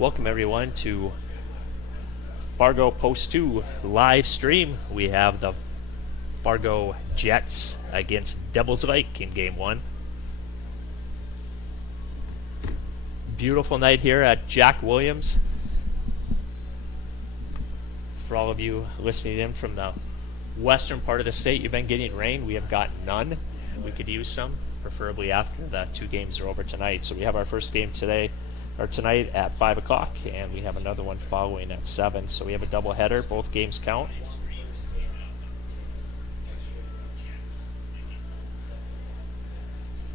Welcome everyone to Fargo Post 2 live stream. We have the Fargo Jets against Devils Lake in Game 1. Beautiful night here at Jack Williams. For all of you listening in from the western part of the state, you've been getting rain. We have got none. We could use some, preferably after the two games are over tonight. So we have our first game tonight at 5 o'clock, and we have another one following at 7. So we have a double header. Both games count.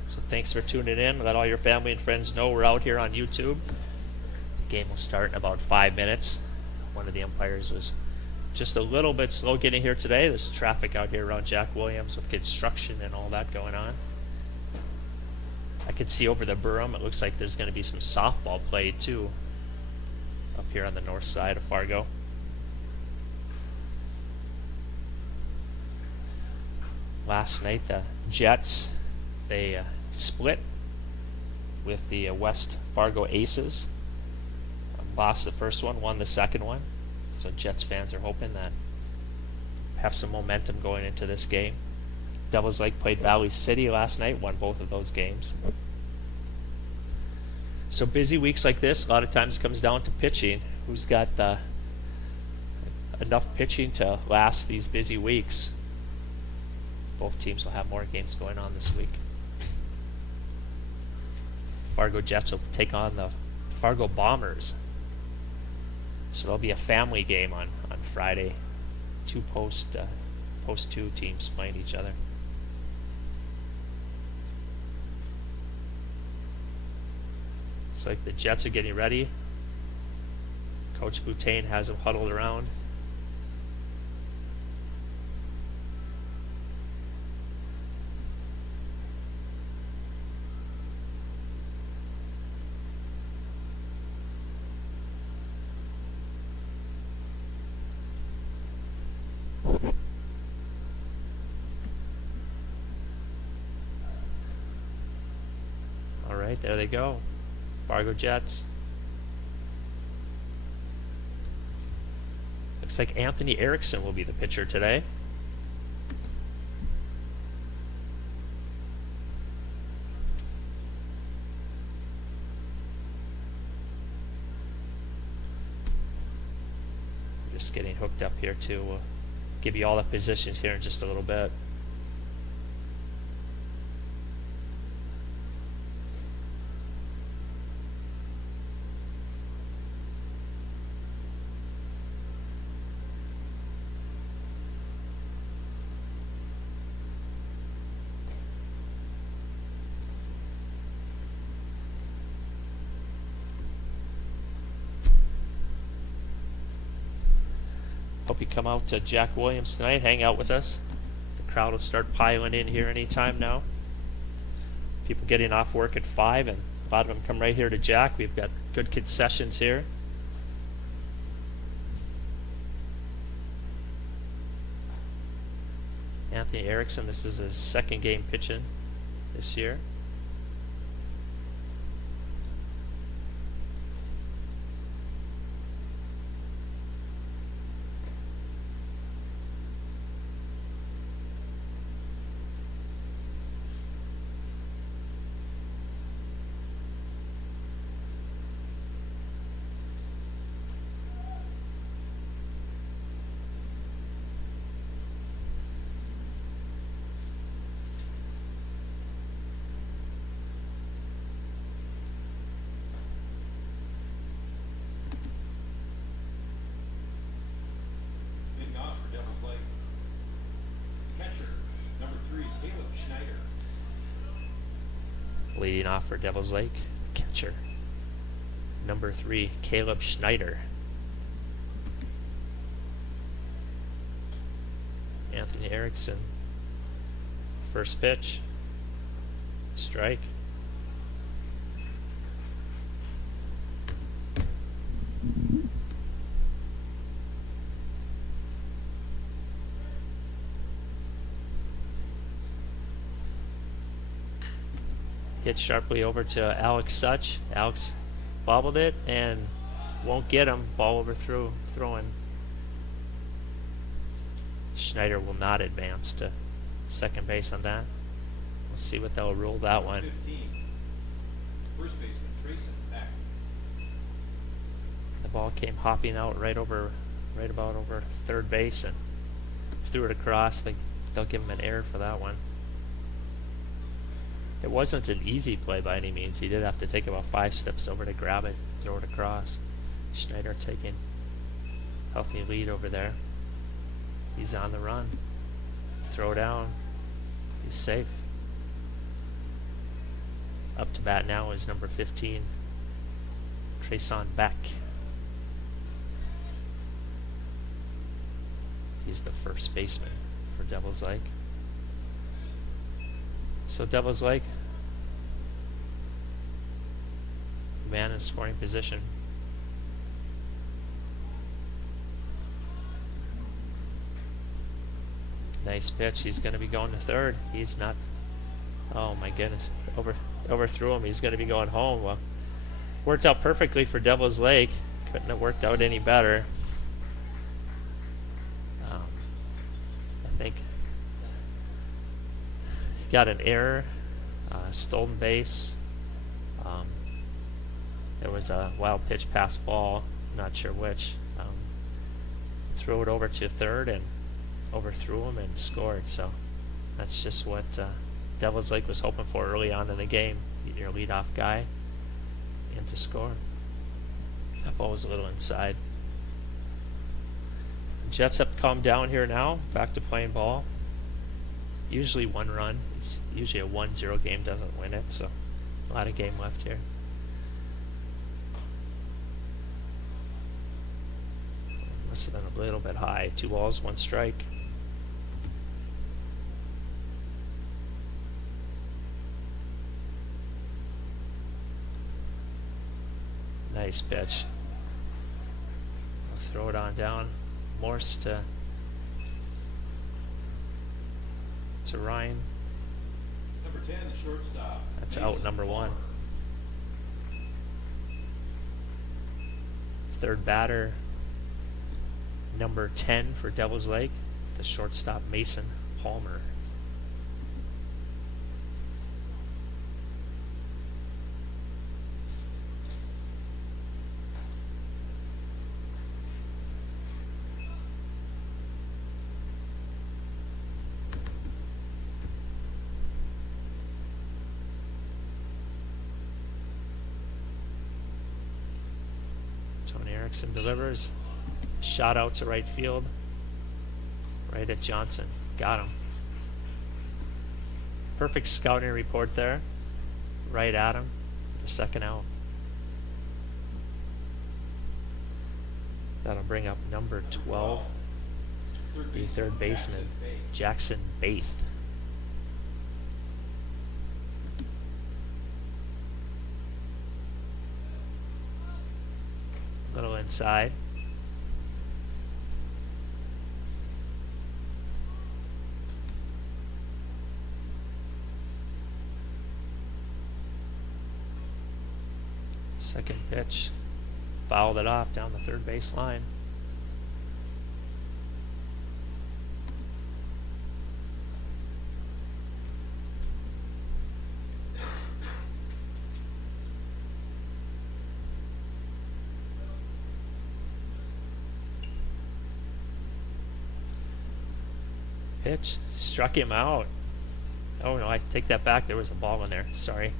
So thanks for tuning in. Let all your family and friends know we're out here on YouTube. The game will start in about 5 minutes. One of the umpires was just a little bit slow getting here today. There's traffic out here around Jack Williams with construction and all that going on. I can see over the berm, it looks like there's going to be some softball play too up here on the north side of Fargo. Last night the Jets, they split with the West Fargo Aces. Lost the first one, won the second one. So Jets fans are hoping that have some momentum going into this game. Devils Lake played Valley City last night, won both of those games. So busy weeks like this, a lot of times it comes down to pitching. Who's got enough pitching to last these busy weeks? Both teams will have more games going on this week. Fargo Jets will take on the Fargo Bombers. So there'll be a family game on Friday. Two post 2 teams playing each other. It's like the Jets are getting ready. Coach Boutain has them huddled around. All right, there they go. Fargo Jets. Looks like Anthony Erickson will be the pitcher today. Just getting hooked up here too. We'll give you all the positions here in just a little bit. Hope you come out to Jack Williams tonight, hang out with us. The crowd will start piling in here anytime now. People getting off work at 5, and a lot of them come right here to Jack. We've got good concessions here. Anthony Erickson, this is his second game pitching this year. Leading off for Devils Lake, catcher number 3, Caleb Schneider. Anthony Erickson. First pitch, strike. Hit sharply over to Alex Such. Alex bobbled it, and Won't get him. Ball overthrew. Throwing. Schneider will not advance to second base on that. We'll see what they'll rule that one. 15. First baseman Trayson back. The ball came hopping out right about over third base and threw it across. They'll give him an error for that one. It wasn't an easy play by any means. He did have to take about 5 steps over to grab it, throw it across. Schneider taking healthy lead over there. He's on the run. Throw down. He's safe. Up to bat now is number 15, Trayson Beck. He's the first baseman for Devils Lake. So Devils Lake, man in scoring position. Nice pitch. He's going to be going to third. He's not. Oh my goodness. Overthrew him. He's going to be going home. Well, worked out perfectly for Devils Lake. Couldn't have worked out any better. I think he got an error, stolen base. There was a wild pitch pass ball. Not sure which. Threw it over to third and overthrew him and scored. So that's just what Devils Lake was hoping for early on in the game. Get your leadoff guy in to score. That ball was a little inside. Jets have to calm down here now. Back to playing ball. Usually 1 run. It's usually a 1-0 game, doesn't win it. So a lot of game left here. Must have been a little bit high. 2 balls, 1 strike. Nice pitch. I'll throw it on down. Morse to Ryan. Number 10, the shortstop. That's out number 1. Third batter, number 10 for Devils Lake, the shortstop Mason Palmer. Tony Erickson delivers. Shot out to right field. Right at Johnson. Got him. Perfect scouting report there. Right at him. The second out. That'll bring up number 12, the third baseman, Jackson Baith. Little inside. Second pitch. Fouled it off down the third base line. Pitch struck him out. Oh no, I take that back. There was a ball in there. Sorry.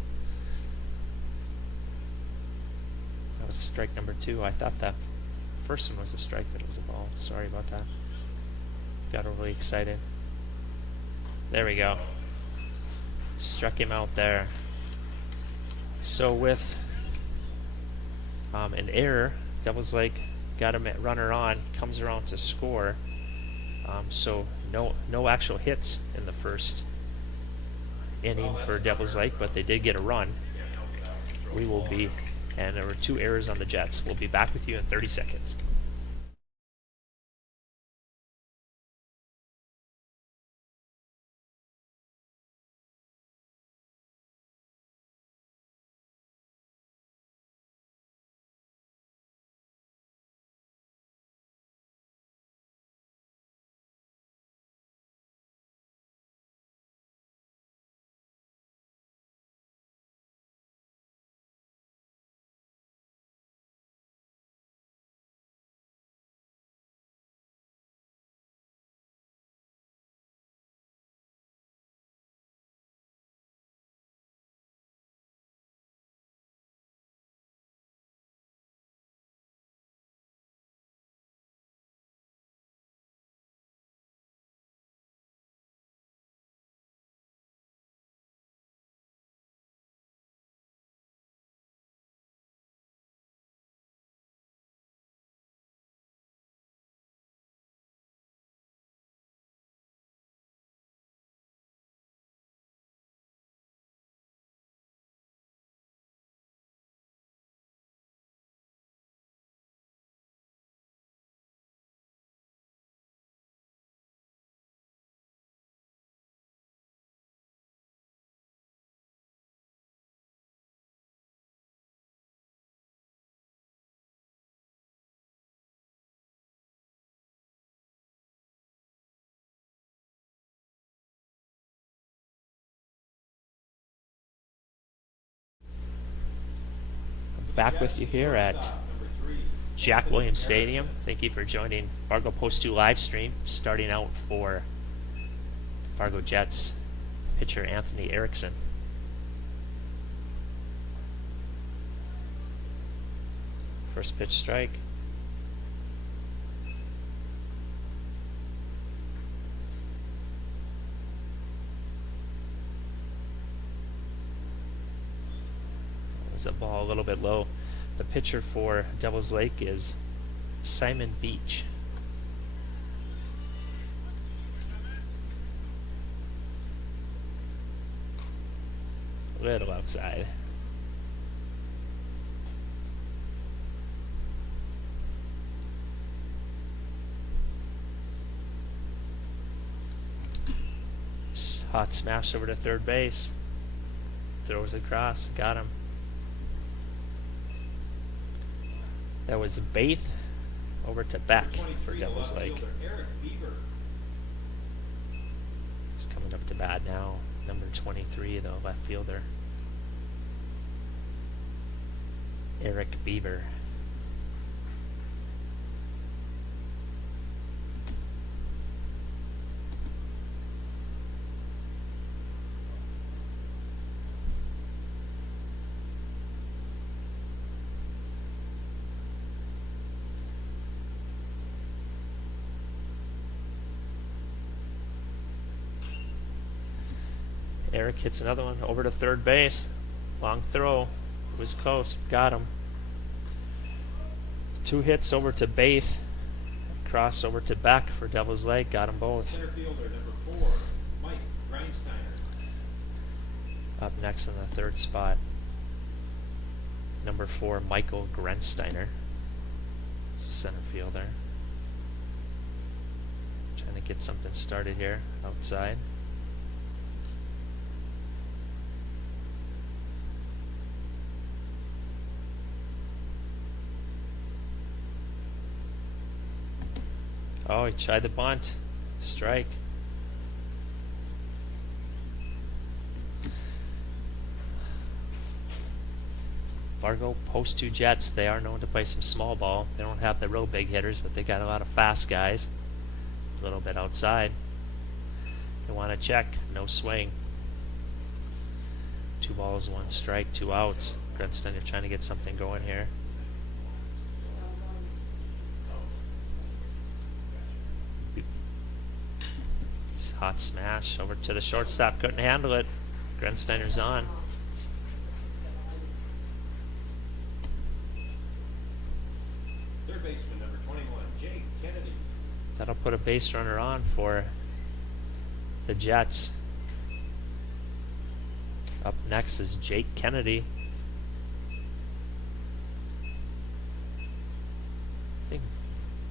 That was a strike number 2. I thought that first one was a strike, but it was a ball. Sorry about that. Got overly excited. There we go. Struck him out there. So with an error, Devils Lake got a runner on, comes around to score. So no actual hits in the first inning for Devils Lake, but they did get a run. We will be, and there were 2 errors on the Jets. We'll be back with you in 30 seconds. back with you here at Jack Williams Stadium. Thank you for joining Fargo Post 2 live stream. Starting out for Fargo Jets pitcher Anthony Erickson. First pitch strike. Is a ball a little bit low. The pitcher for Devils Lake is Simon Beach. A little outside. Hot smash over to third base. Throws across. Got him. That was Baith over to Beck for Devils Lake. He's coming up to bat now. Number 23, the left fielder. Eric Beaver. Eric hits another one over to third base. Long throw. It was close. Got him. 2 hits over to Baith. Cross over to Beck for Devils Lake. Got them both. Center fielder number 4, Mike Grindsteiner. Up next in the third spot, number 4, Michael Grensteiner. It's a center fielder. Trying to get something started here outside. Oh, he tried the bunt. Strike. Fargo Post 2 Jets, they are known to play some small ball. They don't have the real big hitters, but they got a lot of fast guys. A little bit outside. They want to check. No swing. 2 balls, 1 strike, 2 outs. Grensteiner trying to get something going here. Hot smash over to the shortstop. Couldn't handle it. Grensteiner's on. Third baseman number 21, Jake Kennedy. That'll put a base runner on for the Jets. Up next is Jake Kennedy. I think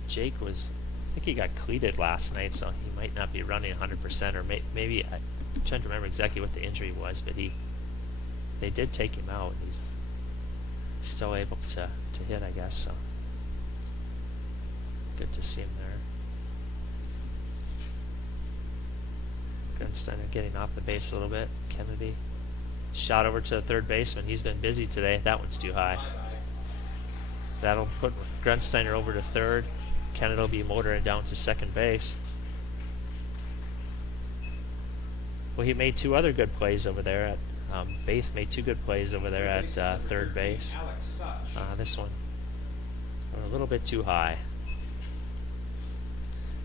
Jake was... I think he got cleated last night, so he might not be running 100%, or maybe I'm trying to remember exactly what the injury was, but they did take him out. He's still able to hit, I guess. So good to see him there. Grensteiner getting off the base a little bit. Kennedy shot over to the third baseman. He's been busy today. That one's too high. That'll put Grensteiner over to third. Kennedy will be motoring down to second base. Well, he made 2 other good plays over there at Baith made 2 good plays over there at third base. This one a little bit too high,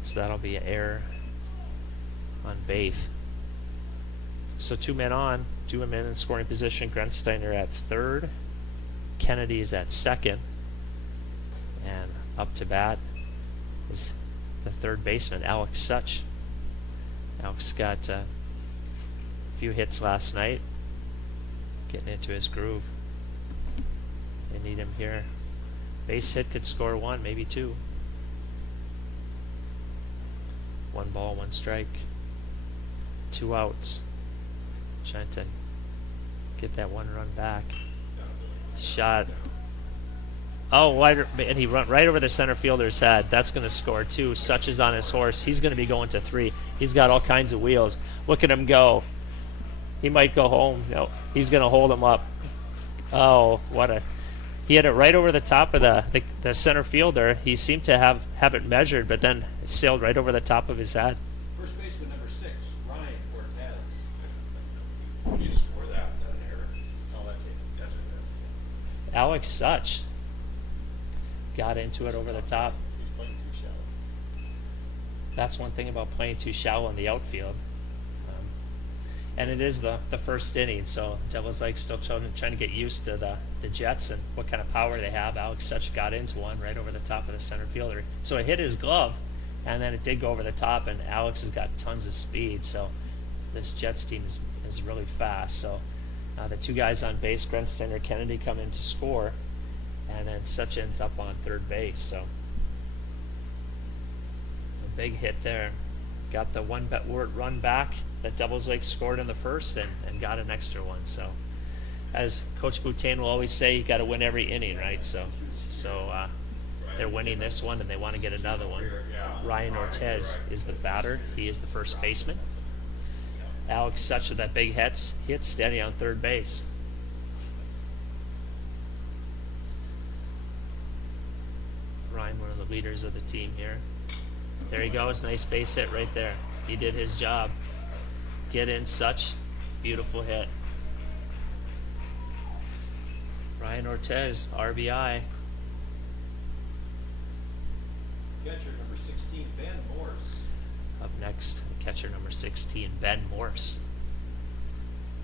so that'll be an error on Baith. So 2 men on, 2 men in scoring position. Grensteiner at third, Kennedy's at second, and up to bat is the third baseman, Alex Such. Alex got a few hits last night, getting into his groove. They need him here. Base hit could score 1, maybe 2. 1 ball, 1 strike, 2 outs. Trying to get that 1 run back. Shot. Oh, and he run right over the center fielder's head. That's going to score 2. Such is on his horse. He's going to be going to 3. He's got all kinds of wheels. Look at him go. He might go home. No, he's going to hold him up. Oh, what a he had it right over the top of the center fielder. He seemed to have it measured, but then it sailed right over the top of his head. First baseman number 6, Ryan Cortez. When you score that an error. Oh, that's it. That's it. Alex Such got into it over the top. He's playing too shallow. That's one thing about playing too shallow in the outfield. And it is the first inning, so Devils Lake still trying to get used to the Jets and what kind of power they have. Alex Such got into one right over the top of the center fielder. So it hit his glove, and then it did go over the top, and Alex has got tons of speed. So this Jets team is really fast. So the two guys on base, Grenston or Kennedy, come in to score, and then Such ends up on third base. So a big hit there. Got the one run back that Devils Lake scored in the first and got an extra one. So as Coach Boutain will always say, you got to win every inning, right? So they're winning this one and they want to get another one. Ryan Ortez is the batter. He is the first baseman. Alex Such with that big hit steady on third base. Ryan, one of the leaders of the team here. There he goes, nice base hit right there. He did his job. Get in, Such beautiful hit. Ryan Ortez, RBI. Catcher number 16, Ben Morse. Up next, catcher number 16, Ben Morse.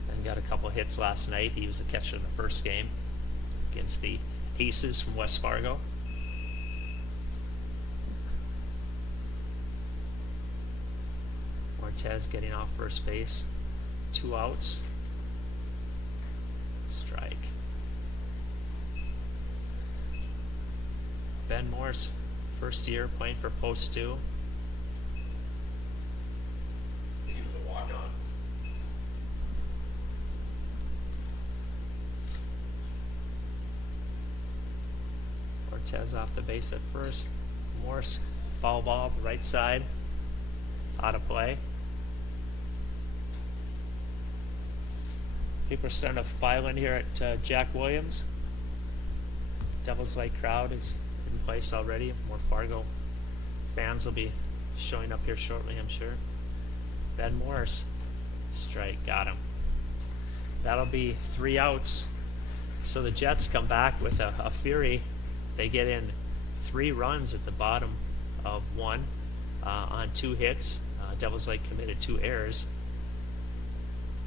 Ben got a couple hits last night. He was a catcher in the first game against the Aces from West Fargo. Ortez getting off first base. 2 outs. Strike. Ben Morse, first year playing for Post 2. He was a walk-on. Ortez off the base at first. Morse, foul ball, the right side. Out of play. People are starting to file in here at Jack Williams. Devils Lake crowd is in place already. More Fargo fans will be showing up here shortly, I'm sure. Ben Morse, strike, got him. That'll be 3 outs. So the Jets come back with a fury. They get in 3 runs at the bottom of 1 on 2 hits. Devils Lake committed 2 errors.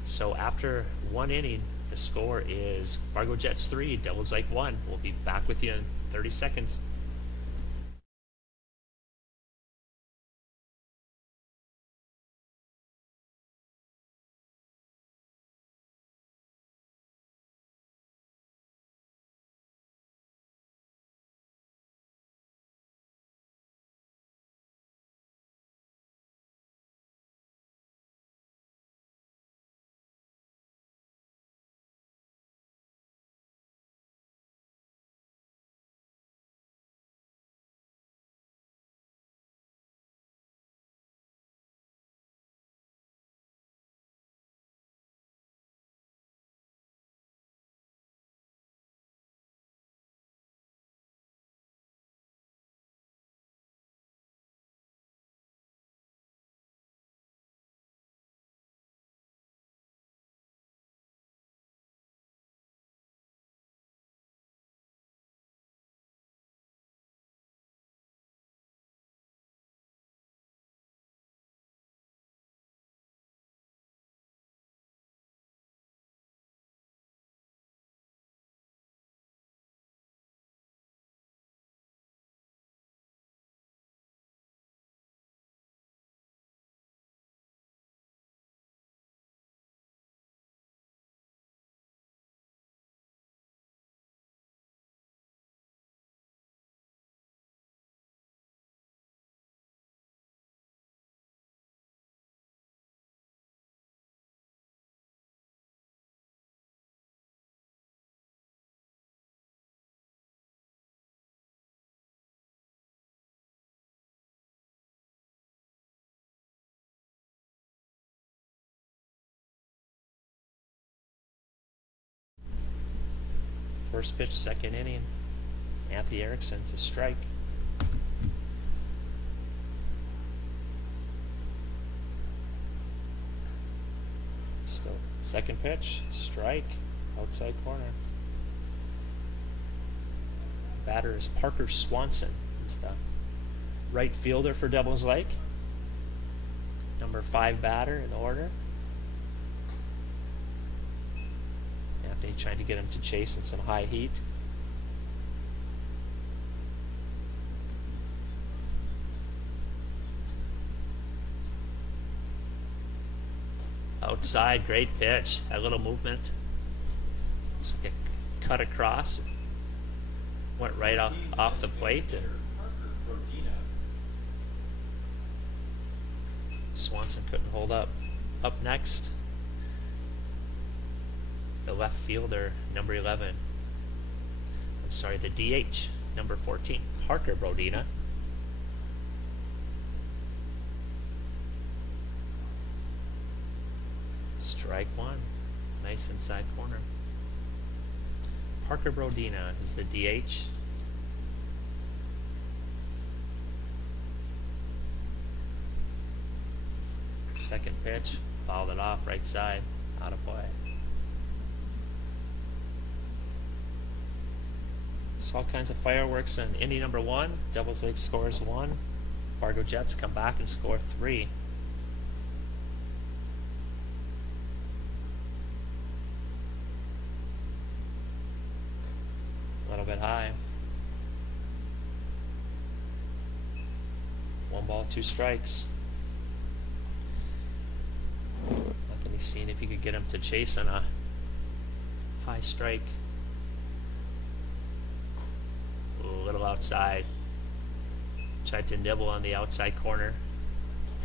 So after 1 inning, the score is Fargo Jets 3, Devils Lake 1. We'll be back with you in 30 seconds. First pitch, second inning. Anthony Erickson to strike. Still, second pitch, strike, outside corner. Batter is Parker Swanson. He's the right fielder for Devils Lake. Number 5 batter in the order. Anthony trying to get him to chase in some high heat. Outside, great pitch. A little movement. Looks like a cut across. Went right off the plate. And Parker Rodina. Swanson couldn't hold up. Up next, the left fielder, number 11. I'm sorry, the DH, number 14, Parker Brodina. Strike one. Nice inside corner. Parker Brodina is the DH. Second pitch, fouled it off, right side, out of play. So all kinds of fireworks in inning number 1. Devils Lake scores 1. Fargo Jets come back and score 3. A little bit high. 1 ball, 2 strikes. Anthony's seeing if he could get him to chase on a high strike. A little outside. Tried to nibble on the outside corner.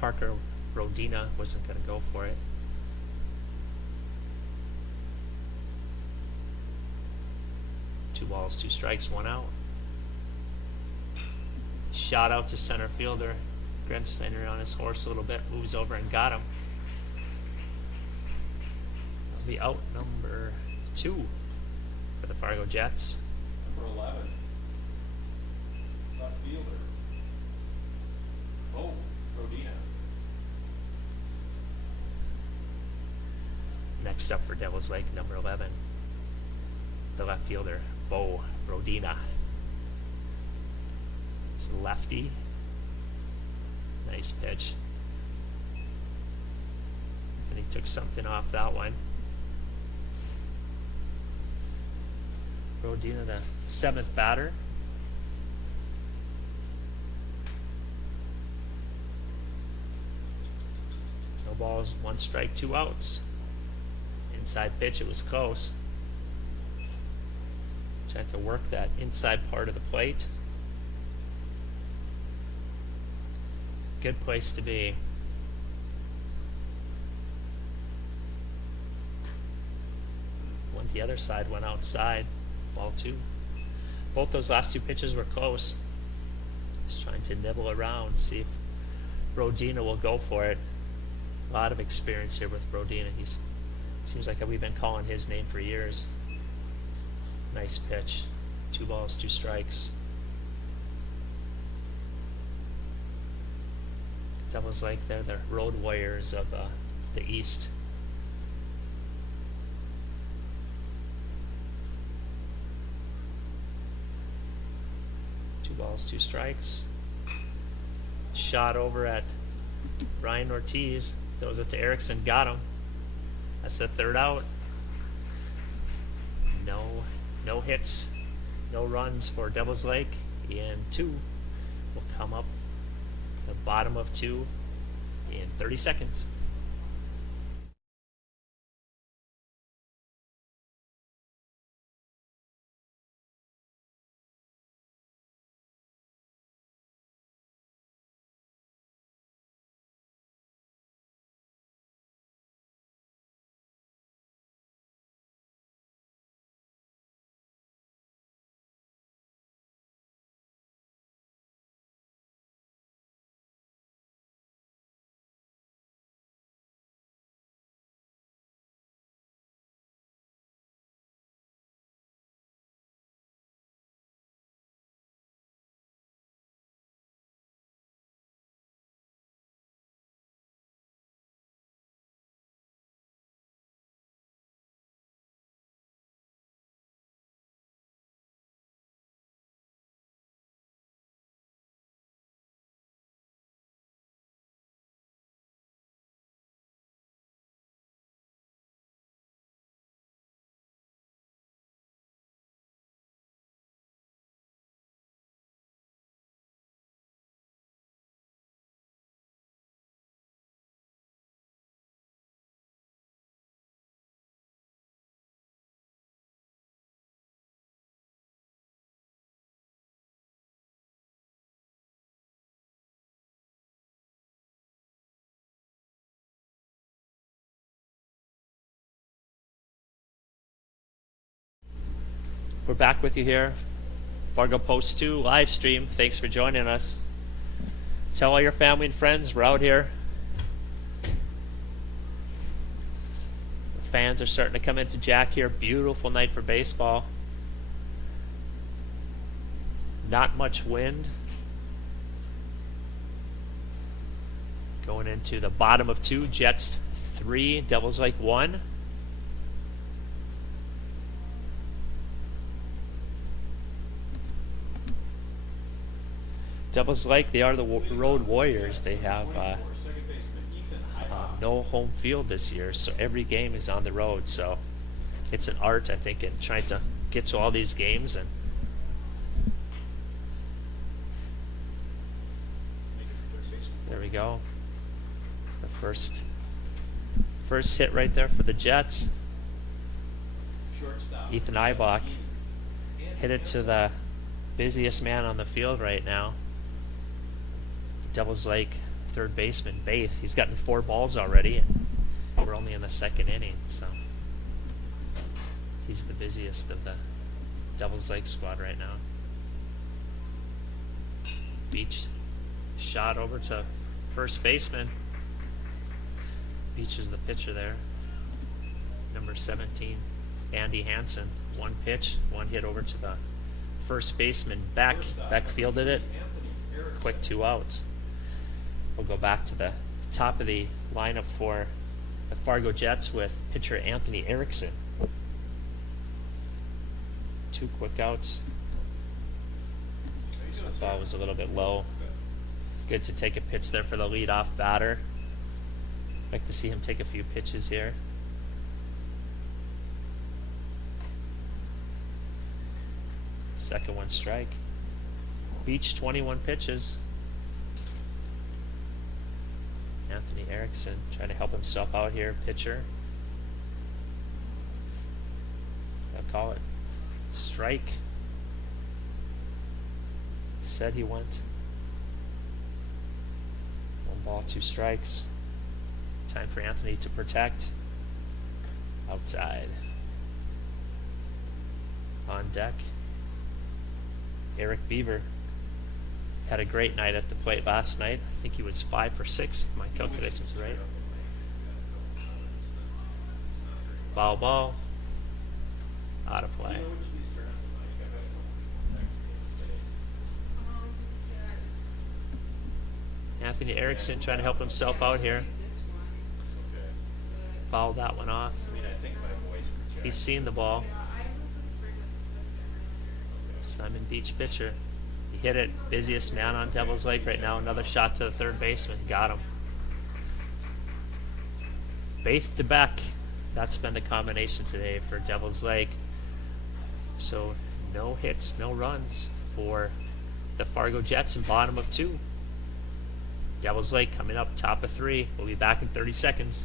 Parker Rodina wasn't going to go for it. Two balls, 2 strikes, 1 out. Shot out to center fielder. Grensteiner on his horse a little bit, moves over and got him. That'll be out number 2 for the Fargo Jets. Number 11. Left fielder. Oh, Rodina. Next up for Devils Lake, number 11, the left fielder, Bo Rodina. It's a lefty. Nice pitch. And he took something off that one. Rodina, the 7th batter. No balls, 1 strike, 2 outs. Inside pitch, it was close. Trying to work that inside part of the plate. Good place to be. Went the other side, went outside. Ball 2. Both those last 2 pitches were close. Just trying to nibble around, see if Rodina will go for it. A lot of experience here with Rodina. He's seems like we've been calling his name for years. Nice pitch. 2 balls, 2 strikes. Devils Lake, they're the road warriors of the East. Two balls, 2 strikes. Shot over at Ryan Ortiz. Throws it to Erickson. Got him. That's the 3rd out. No hits, no runs for Devils Lake. And 2 will come up the bottom of 2 in 30 seconds. We're back with you here. Fargo Post 2 live stream. Thanks for joining us. Tell all your family and friends we're out here. The fans are starting to come into Jack here. Beautiful night for baseball. Not much wind. Going into the bottom of 2. Jets 3, Devils Lake 1. Devils Lake, they are the road warriors. They have Second baseman Ethan Heibach. no home field this year, so every game is on the road. So it's an art, I think, in trying to get to all these games. And there we go. The first hit right there for the Jets. Shortstop. Ethan Eibach 17. hit it to the busiest man on the field right now. Devils Lake third baseman Baith. He's gotten 4 balls already, and we're only in the 2nd inning, so he's the busiest of the Devils Lake squad right now. Beach shot over to first baseman. Beach is the pitcher there. Number 17, Andy Hansen. 1 pitch, 1 hit over to the first baseman. Beck fielded it. Quick 2 outs. We'll go back to the top of the lineup for the Fargo Jets with pitcher Anthony Erickson. 2 quick outs. That ball was a little bit low. Good to take a pitch there for the leadoff batter. Like to see him take a few pitches here. Second 1 strike. Beach 21 pitches. Anthony Erickson trying to help himself out here, pitcher. I'll call it strike. Said he went. 1 ball, 2 strikes. Time for Anthony to protect. Outside. On deck, Eric Beaver had a great night at the plate last night. I think he was 5 for 6, if my calculations are right. Foul ball. Out of play. Anthony Erickson trying to help himself out here. Fouled that one off. I mean, I think my voice projects. He's seen the ball. Simon Beach pitcher. He hit it. Busiest man on Devils Lake right now. Another shot to the third baseman. Got him. Baith to Beck. That's been the combination today for Devils Lake. So no hits, no runs for the Fargo Jets in bottom of 2. Devils Lake coming up top of 3. We'll be back in 30 seconds.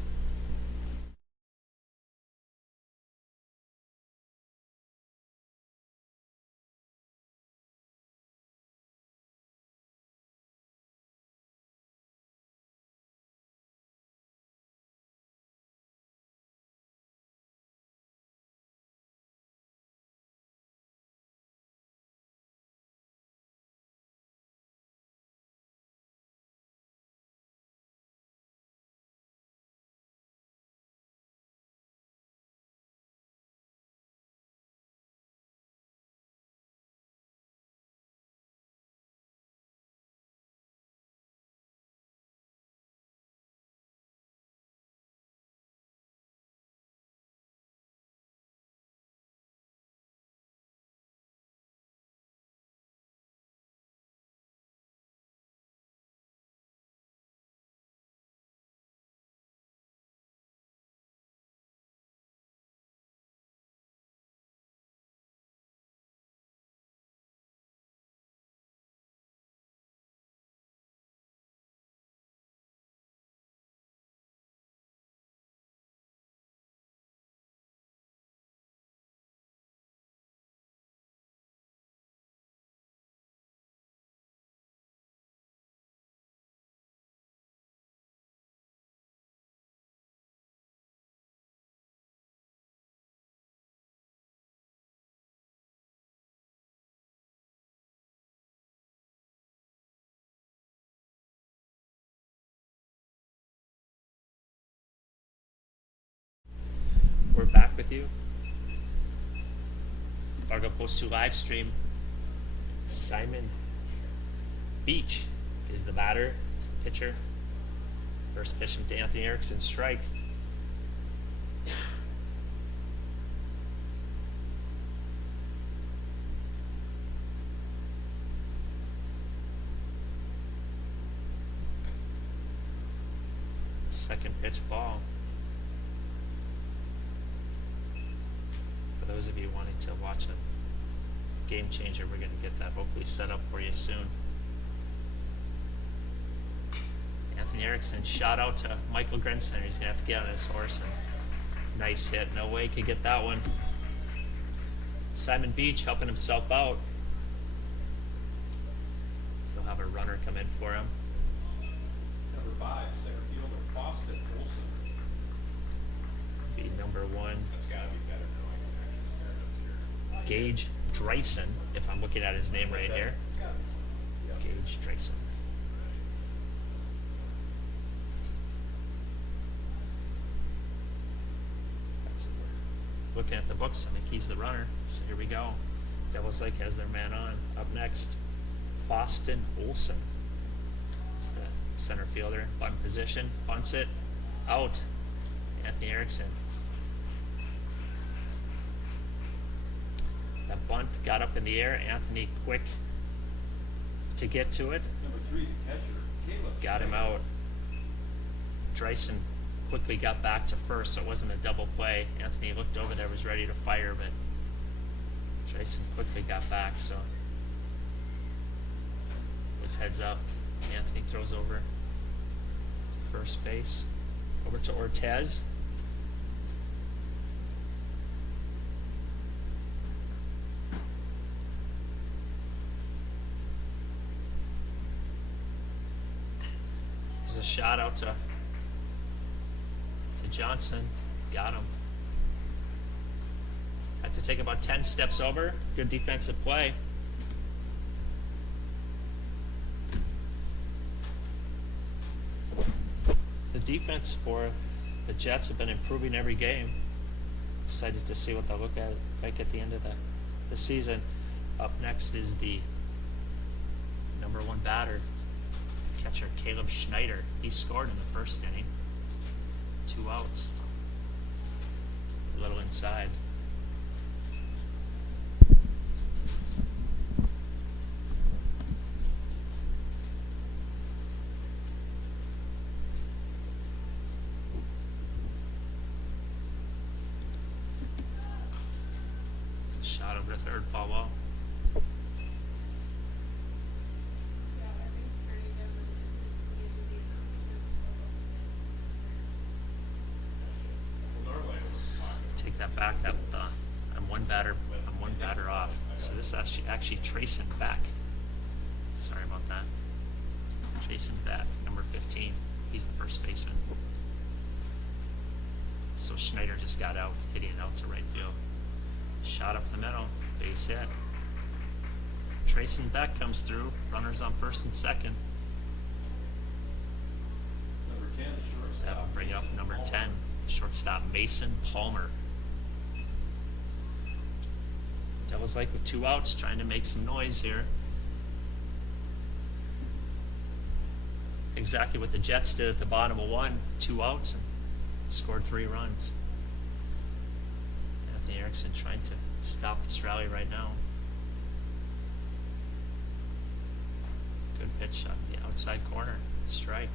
with you. Fargo Post 2 live stream. Simon Beach is the batter, is the pitcher. First pitch to Anthony Erickson, strike. Second pitch, ball. For those of you wanting to watch a game changer, we're going to get that hopefully set up for you soon. Anthony Erickson, shout out to Michael Grensteiner. He's going to have to get on his horse. And nice hit. No way he could get that one. Simon Beach helping himself out. He'll have a runner come in for him. Number 5, center fielder, Boston Olson. Be number 1. That's gotta be better knowing than actually here. Gage Dreisen, if I'm looking at his name right here. Gage Dreisen. That's it. Looking at the books, I think he's the runner. So here we go. Devils Lake has their man on. Up next, Boston Olson. It's the center fielder. Bunt position. Bunts it. Out. Anthony Erickson. That bunt got up in the air. Anthony quick to get to it. Number 3, the catcher, Caleb. Got him out. Dreisen quickly got back to first, so it wasn't a double play. Anthony looked over there, was ready to fire, but Dreisen quickly got back, so it was heads up. Anthony throws over to first base. Over to Ortez. There's a shot out to Johnson. Got him. Had to take about 10 steps over. Good defensive play. The defense for the Jets have been improving every game. Excited to see what they'll look like at the end of the season. Up next is the number 1 batter, catcher Caleb Schneider. He scored in the first inning. 2 outs. A little inside. It's a shot over to third, ball well. Well, normally I was talking. Take that back. I'm one batter off. So this is actually Trayson Beck. Sorry about that. Trayson Beck, number 15. He's the first baseman. So Schneider just got out, hitting it out to right field. Shot up the middle, base hit. Trayson Beck comes through. Runners on first and second. Number 10, the shortstop. That'll bring up Mason number Palmer. 10, shortstop Mason Palmer. Devils Lake with 2 outs, trying to make some noise here. Exactly what the Jets did at the bottom of 1, 2 outs, and scored 3 runs. Anthony Erickson trying to stop this rally right now. Good pitch on the outside corner, strike.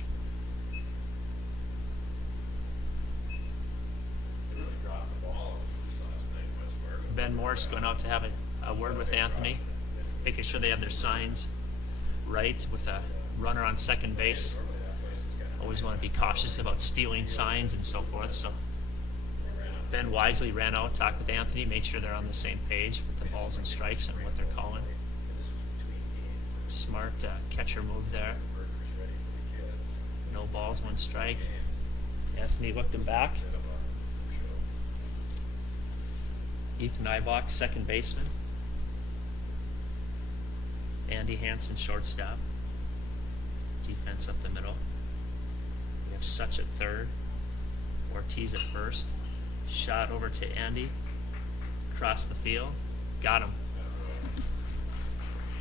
They really dropped the ball last night, West Fargo. Ben Morris going out to have a word with Anthony, making sure they have their signs right with a runner on second base. Normally that place is kind of. Always want to be cautious about stealing signs and so forth. So Ben wisely ran out, talked with Anthony, made sure they're on the same page with the balls and strikes and what they're calling. This was between games. Smart catcher move there. Burgers ready for the kids. No balls, 1 strike. Games. Anthony looked him back. Instead of a show. Ethan Ibach, second baseman. Andy Hansen, shortstop. Defense up the middle. We have Such at third. Ortiz at first. Shot over to Andy. Across the field. Got him.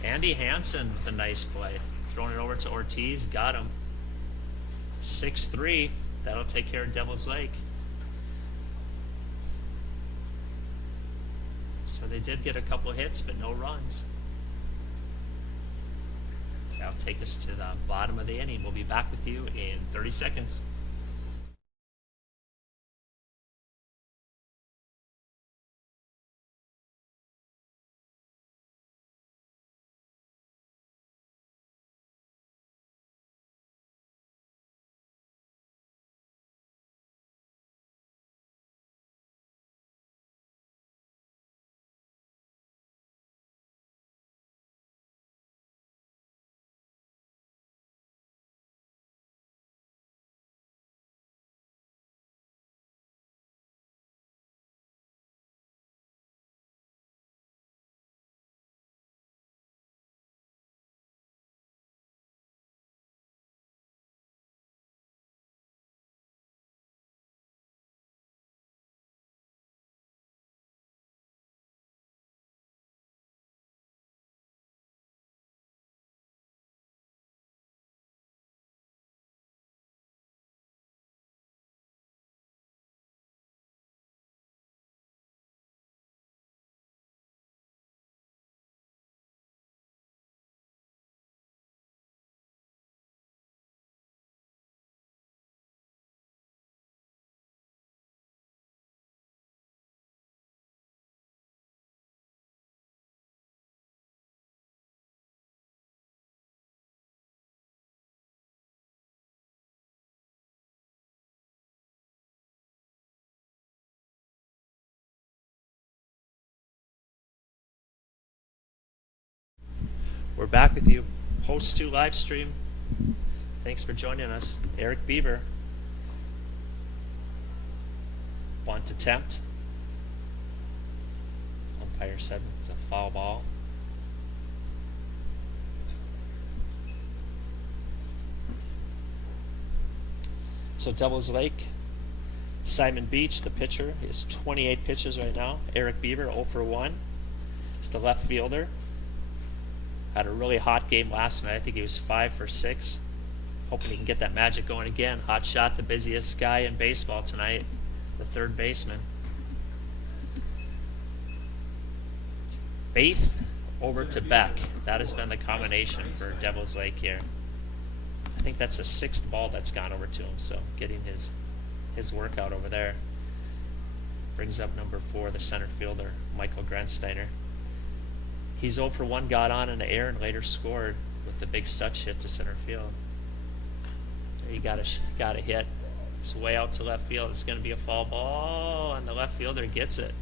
Andy Hansen with a nice play. Throwing it over to Ortiz. Got him. 6-3. That'll take care of Devil's Lake. So they did get a couple hits, but no runs. So that'll take us to the bottom of the inning. We'll be back with you in 30 seconds. We're back with you post 2 live stream. Thanks for joining us. Eric Beaver. Bunt attempt. Umpire said it's a foul ball. So Devil's Lake, Simon Beach, the pitcher, is 28 pitches right now. Eric Beaver 0 for 1. It's the left fielder. Had a really hot game last night. I think he was 5 for 6. Hoping he can get that magic going again. Hot shot, the busiest guy in baseball tonight, the third baseman. Faith over to Beck. That has been the combination for Devil's Lake here. I think that's the 6th ball that's gone over to him, so getting his workout over there. Brings up number 4, the center fielder, Michael Grensteiner. He's 0 for 1, got on in the air and later scored with the big Such hit to center field. He got a hit. It's way out to left field. It's going to be a foul ball, and the left fielder gets it.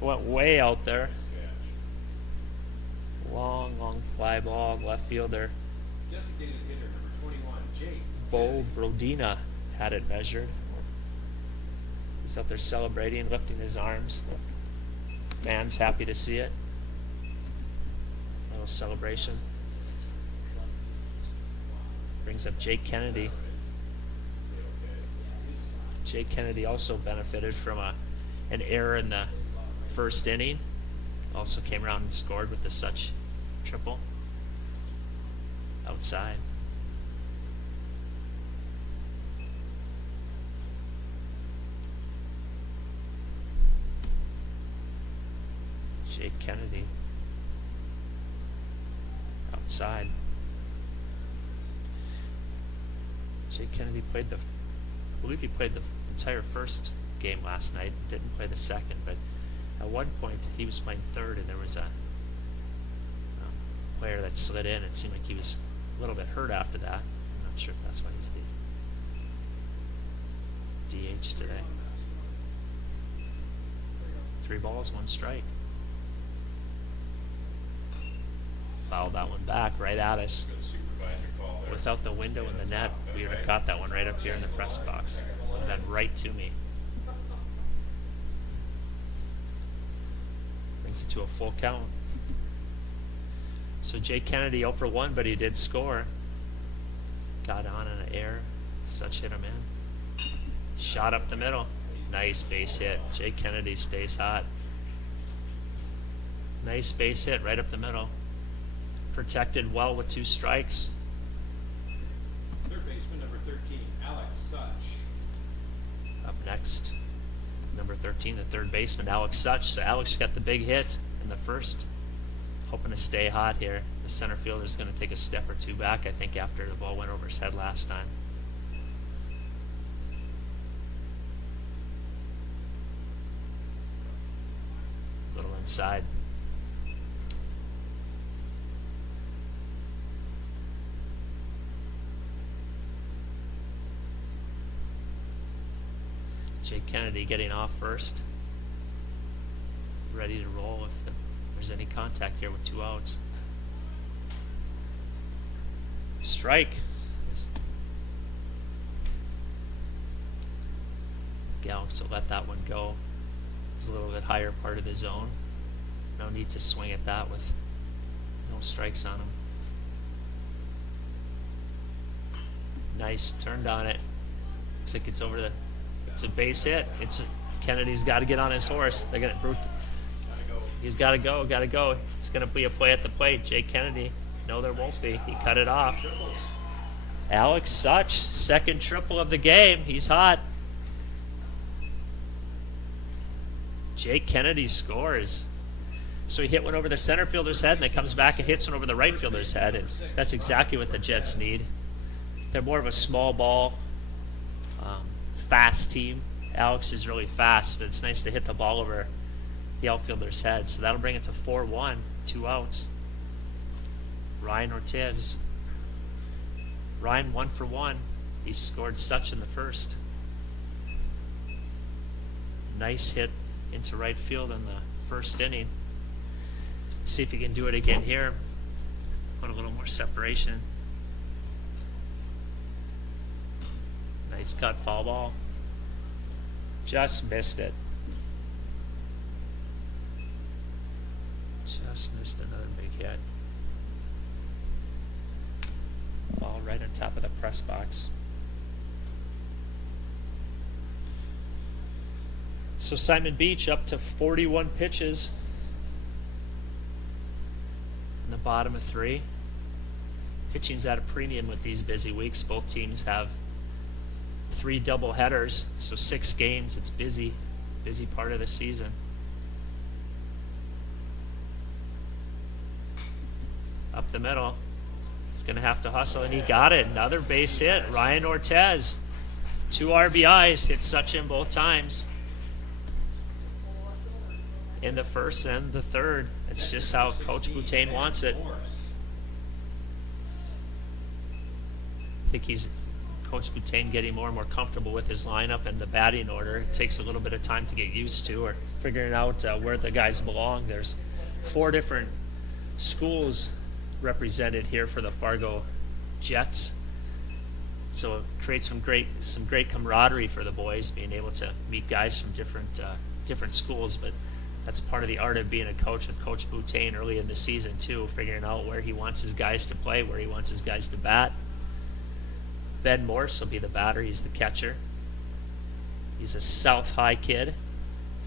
Went way out there. Long fly ball. Left fielder Designated hitter number 21, Jake. Bo Brodina had it measured. He's up there celebrating, lifting his arms. Fans happy to see it. A little celebration. Brings up Jake Kennedy. Jake Kennedy also benefited from an error in the first inning. Also came around and scored with the Such triple. Outside. Jake Kennedy. Outside. Jake Kennedy I believe he played the entire first game last night, didn't play the second, but at one point he was playing third and there was a player that slid in. It seemed like he was a little bit hurt after that. I'm not sure if that's why he's the DH today. 3 balls, 1 strike. Fouled that one back right at us. Without the window in the net, we would have caught that one right up here in the press box. It would have been right to me. Brings it to a full count. So Jake Kennedy 0 for 1, but he did score. Got on an air. Such hit him in. Shot up the middle. Nice base hit. Jake Kennedy stays hot. Nice base hit right up the middle. Protected well with 2 strikes. Third baseman, number 13, Alex Such. Up next, number 13, the third baseman, Alex Such. So Alex got the big hit in the first. Hoping to stay hot here. The center fielder's going to take a step or 2 back, I think, after the ball went over his head last time. Little inside. Jake Kennedy getting off first. Ready to roll if there's any contact here with 2 outs. Strike. Gallagher will let that one go. It's a little bit higher part of the zone. No need to swing at that with no strikes on him. Nice, turned on it. Looks like it's over the. It's a base hit. It's Kennedy's got to get on his horse. They're gonna. He's got to go. Got to go. It's gonna be a play at the plate. Jake Kennedy. No, there won't be. He cut it off. Alex Such, second triple of the game. He's hot. Jake Kennedy scores. So he hit one over the center fielder's head, and then comes back and hits one over the right fielder's head, and that's exactly what the Jets need. They're more of a small ball, fast team. Alex is really fast, but it's nice to hit the ball over the outfielder's head. So that'll bring it to 4-1, 2 outs. Ryan Ortiz. Ryan 1 for 1. He scored Such in the first. Nice hit into right field in the first inning. See if he can do it again here. Put a little more separation. Nice cut, foul ball. Just missed it. Just missed another big hit. Ball right on top of the press box. So Simon Beach up to 41 pitches in the bottom of 3. Pitching's at a premium with these busy weeks. Both teams have 3 double headers, so 6 games. It's busy part of the season. Up the middle. He's going to have to hustle, and he got it. Another base hit. Ryan Ortiz. 2 RBIs. Hit Such in both times. In the first and the third. It's just how Coach Boutain wants it. I think Coach Boutain getting more and more comfortable with his lineup and the batting order. It takes a little bit of time to get used to, or figuring out where the guys belong. There's 4 different schools represented here for the Fargo Jets, so it creates some great camaraderie for the boys, being able to meet guys from different schools. But that's part of the art of being a coach with Coach Boutain early in the season too, figuring out where he wants his guys to play, where he wants his guys to bat. Ben Morse will be the batter. He's the catcher. He's a South High kid,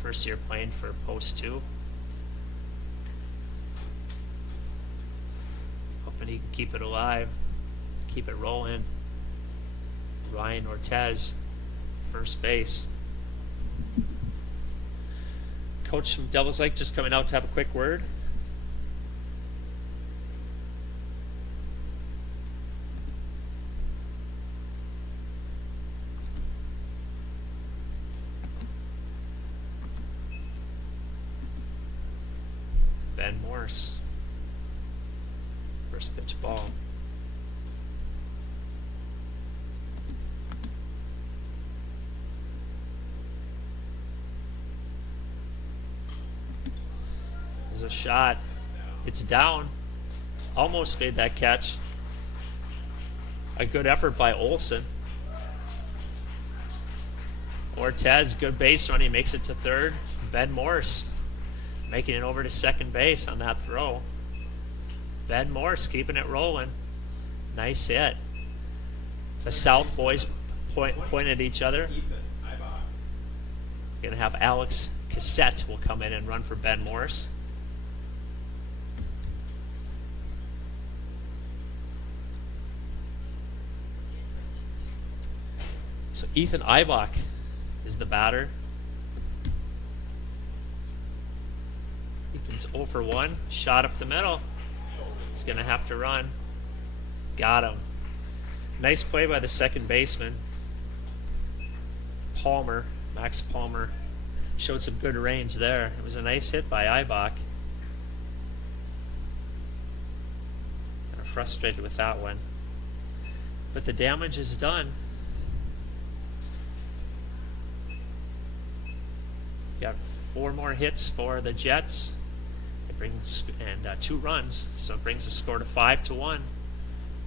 first year playing for Post 2. Hoping he can keep it alive, keep it rolling. Ryan Ortiz, first base. Coach from Devils Lake just coming out to have a quick word. Ben Morse. First pitch ball. There's a shot. It's down. Almost made that catch. A good effort by Olson. Ortiz, good base run. He makes it to third. Ben Morse making it over to second base on that throw. Ben Morse keeping it rolling. Nice hit. The South boys point at each other. Ethan, going to have Alex Cassette will come in and run for Ben Morris. So Ethan Eibach is the batter. Ethan's 0 for 1. Shot up the middle. He's going to have to run. Got him. Nice play by the second baseman. Palmer, Max Palmer, showed some good range there. It was a nice hit by Eibach. Kind of frustrated with that one. But the damage is done. Got 4 more hits for the Jets. It brings and 2 runs, so it brings the score to 5-1.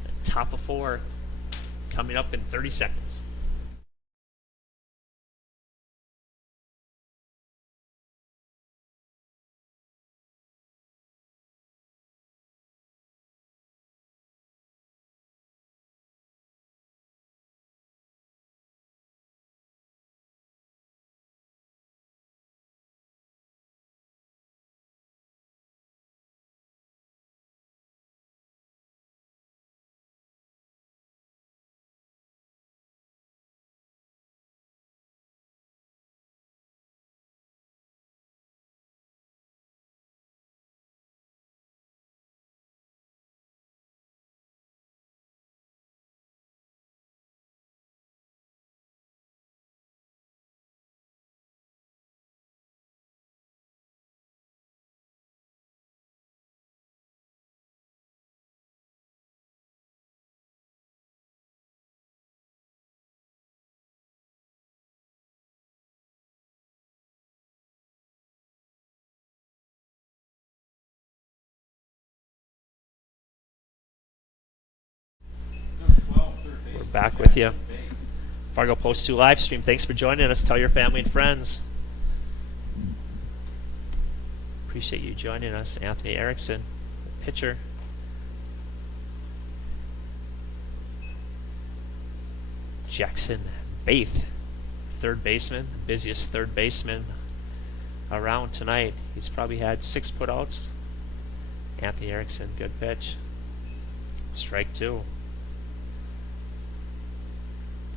The top of 4 coming up in 30 seconds. We're back with you. Fargo Post 2 live stream. Thanks for joining us. Tell your family and friends. Appreciate you joining us. Anthony Erickson, pitcher. Jackson Baith, third baseman, the busiest third baseman around tonight. He's probably had 6 putouts. Anthony Erickson, good pitch. Strike 2.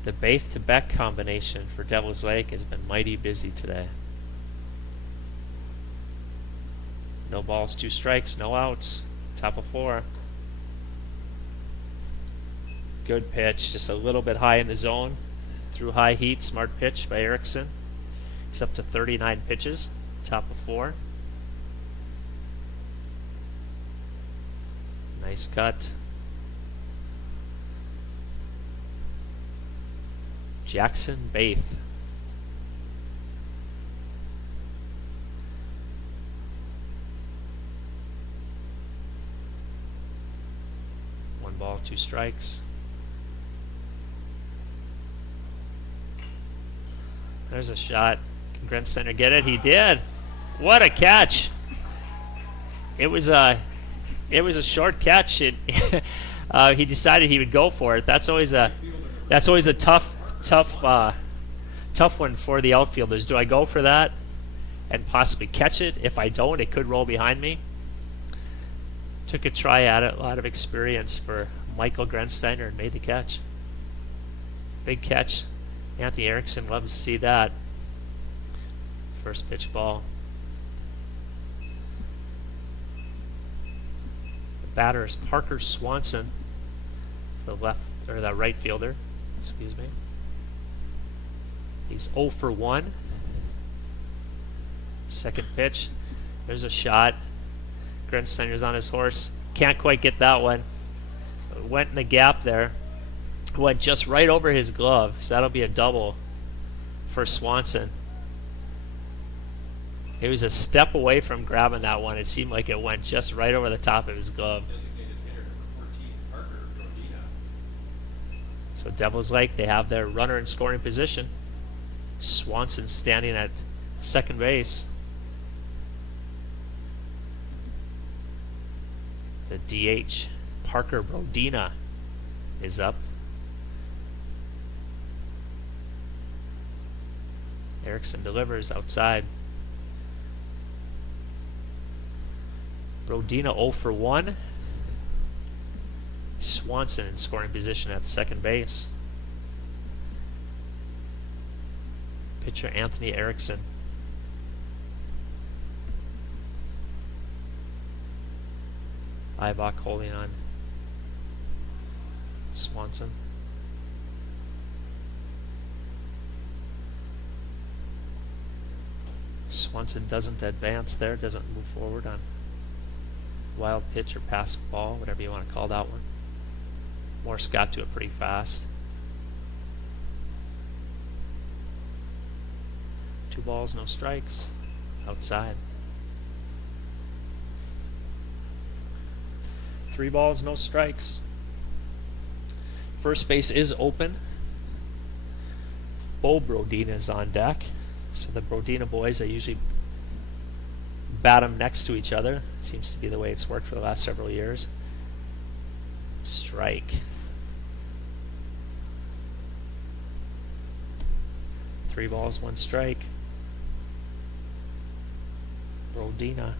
The Baith to Beck combination for Devil's Lake has been mighty busy today. No balls, 2 strikes, no outs. Top of 4. Good pitch, just a little bit high in the zone. Through high heat, smart pitch by Erickson. He's up to 39 pitches. Top of 4. Nice cut. Jackson Baith. One ball, 2 strikes. There's a shot. Can Grant Center get it? He did. What a catch! It was a short catch. He decided he would go for it. That's always a tough one for the outfielders. Do I go for that and possibly catch it? If I don't, it could roll behind me. Took a try at it. A lot of experience for Michael Grensteiner and made the catch. Big catch. Anthony Erickson loves to see that. First pitch ball. The batter is Parker Swanson, the right fielder. Excuse me. He's 0 for 1. Second pitch. There's a shot. Grensteiner's on his horse. Can't quite get that one. Went in the gap there. Went just right over his glove. So that'll be a double for Swanson. He was a step away from grabbing that one. It seemed like it went just right over the top of his glove. Designated hitter number 14, Parker Brodina. So Devil's Lake, they have their runner in scoring position. Swanson standing at second base. The DH, Parker Brodina, is up. Erickson delivers outside. Brodina 0 for 1. Swanson in scoring position at second base. Pitcher Anthony Erickson. Ibach holding on Swanson. Swanson doesn't advance there, doesn't move forward on wild pitch or pass ball, whatever you want to call that one. Morse got to it pretty fast. 2 balls, no strikes. Outside. 3 balls, no strikes. First base is open. Bo Brodina is on deck. So the Brodina boys, they usually bat them next to each other. It seems to be the way it's worked for the last several years. Strike. 3 balls, 1 strike. Brodina.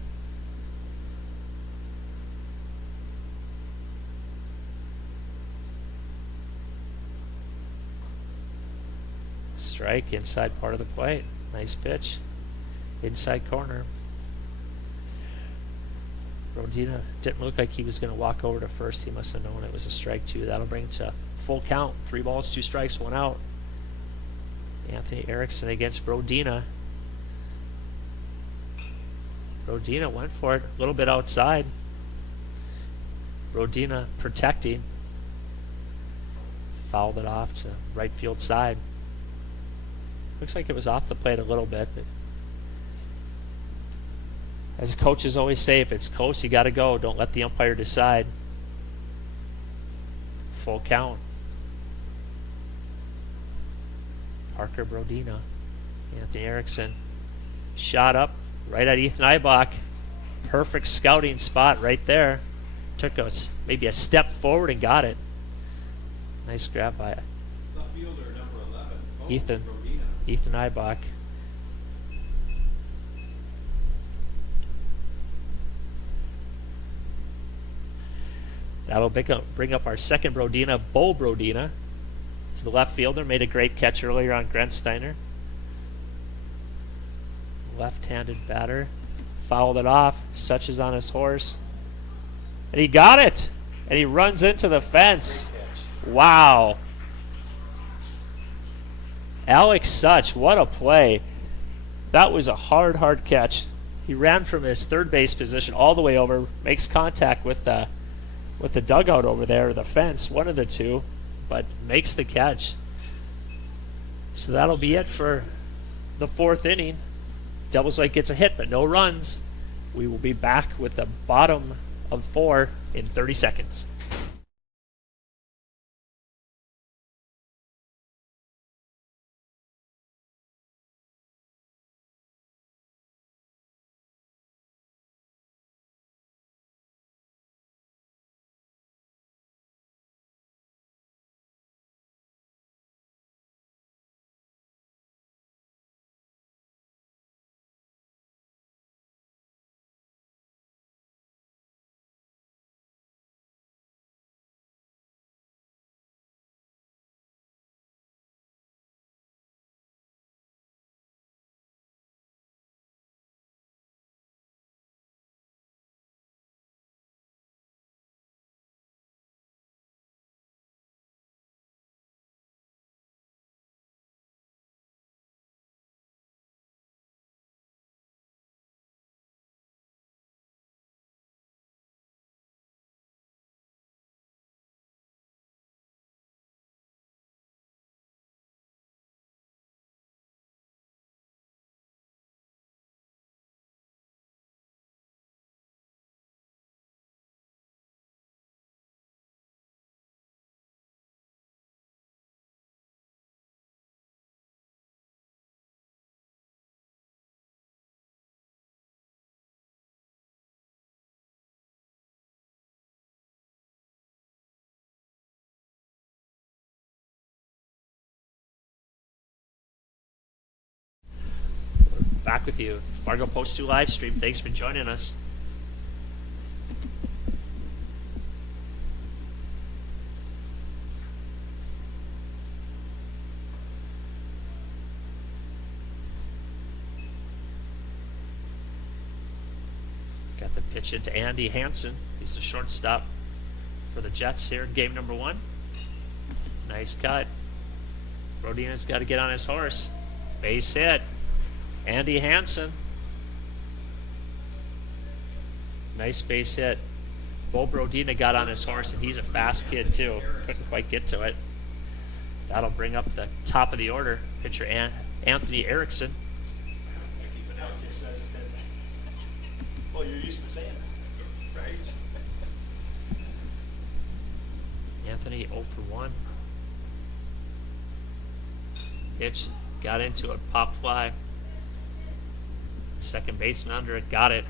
Strike inside part of the plate. Nice pitch. Inside corner. Brodina didn't look like he was going to walk over to first. He must have known it was a strike too. That'll bring it to full count. 3 balls, 2 strikes, 1 out. Anthony Erickson against Brodina. Brodina went for it a little bit outside. Brodina protecting. Fouled it off to right field side. Looks like it was off the plate a little bit, but as coaches always say, if it's close, you got to go. Don't let the umpire decide. Full count. Parker Brodina. Anthony Erickson. Shot up right at Ethan Ibach. Perfect scouting spot right there. Took us maybe a step forward and got it. Nice grab by Left fielder number 11. Bo Ethan. Brodina. Ethan Ibach. That'll bring up our second Brodina, Bo Brodina. He's the left fielder, made a great catch earlier on Grensteiner. Left-handed batter. Fouled it off. Such is on his horse. And he got it! And he runs into the fence. Wow. Alex Such, what a play. That was a hard catch. He ran from his third base position all the way over, makes contact with the dugout over there, or the fence, one of the two, but makes the catch. So that'll be it for the 4th inning. Devils Lake gets a hit, but no runs. We will be back with the bottom of 4 in 30 seconds. Back with you. Fargo Post 2 live stream. Thanks for joining us. Got the pitch into Andy Hansen. He's the shortstop for the Jets here in game number 1. Nice cut. Rodina's got to get on his horse. Base hit. Andy Hansen. Nice base hit. Bo Brodina got on his horse, and he's a fast kid too. Couldn't quite get to it. That'll bring up the top of the order. Pitcher Anthony Erickson. Well, you're used to saying that, right? Anthony 0 for 1. Pitch, got into it, pop fly. Second baseman under it, got it.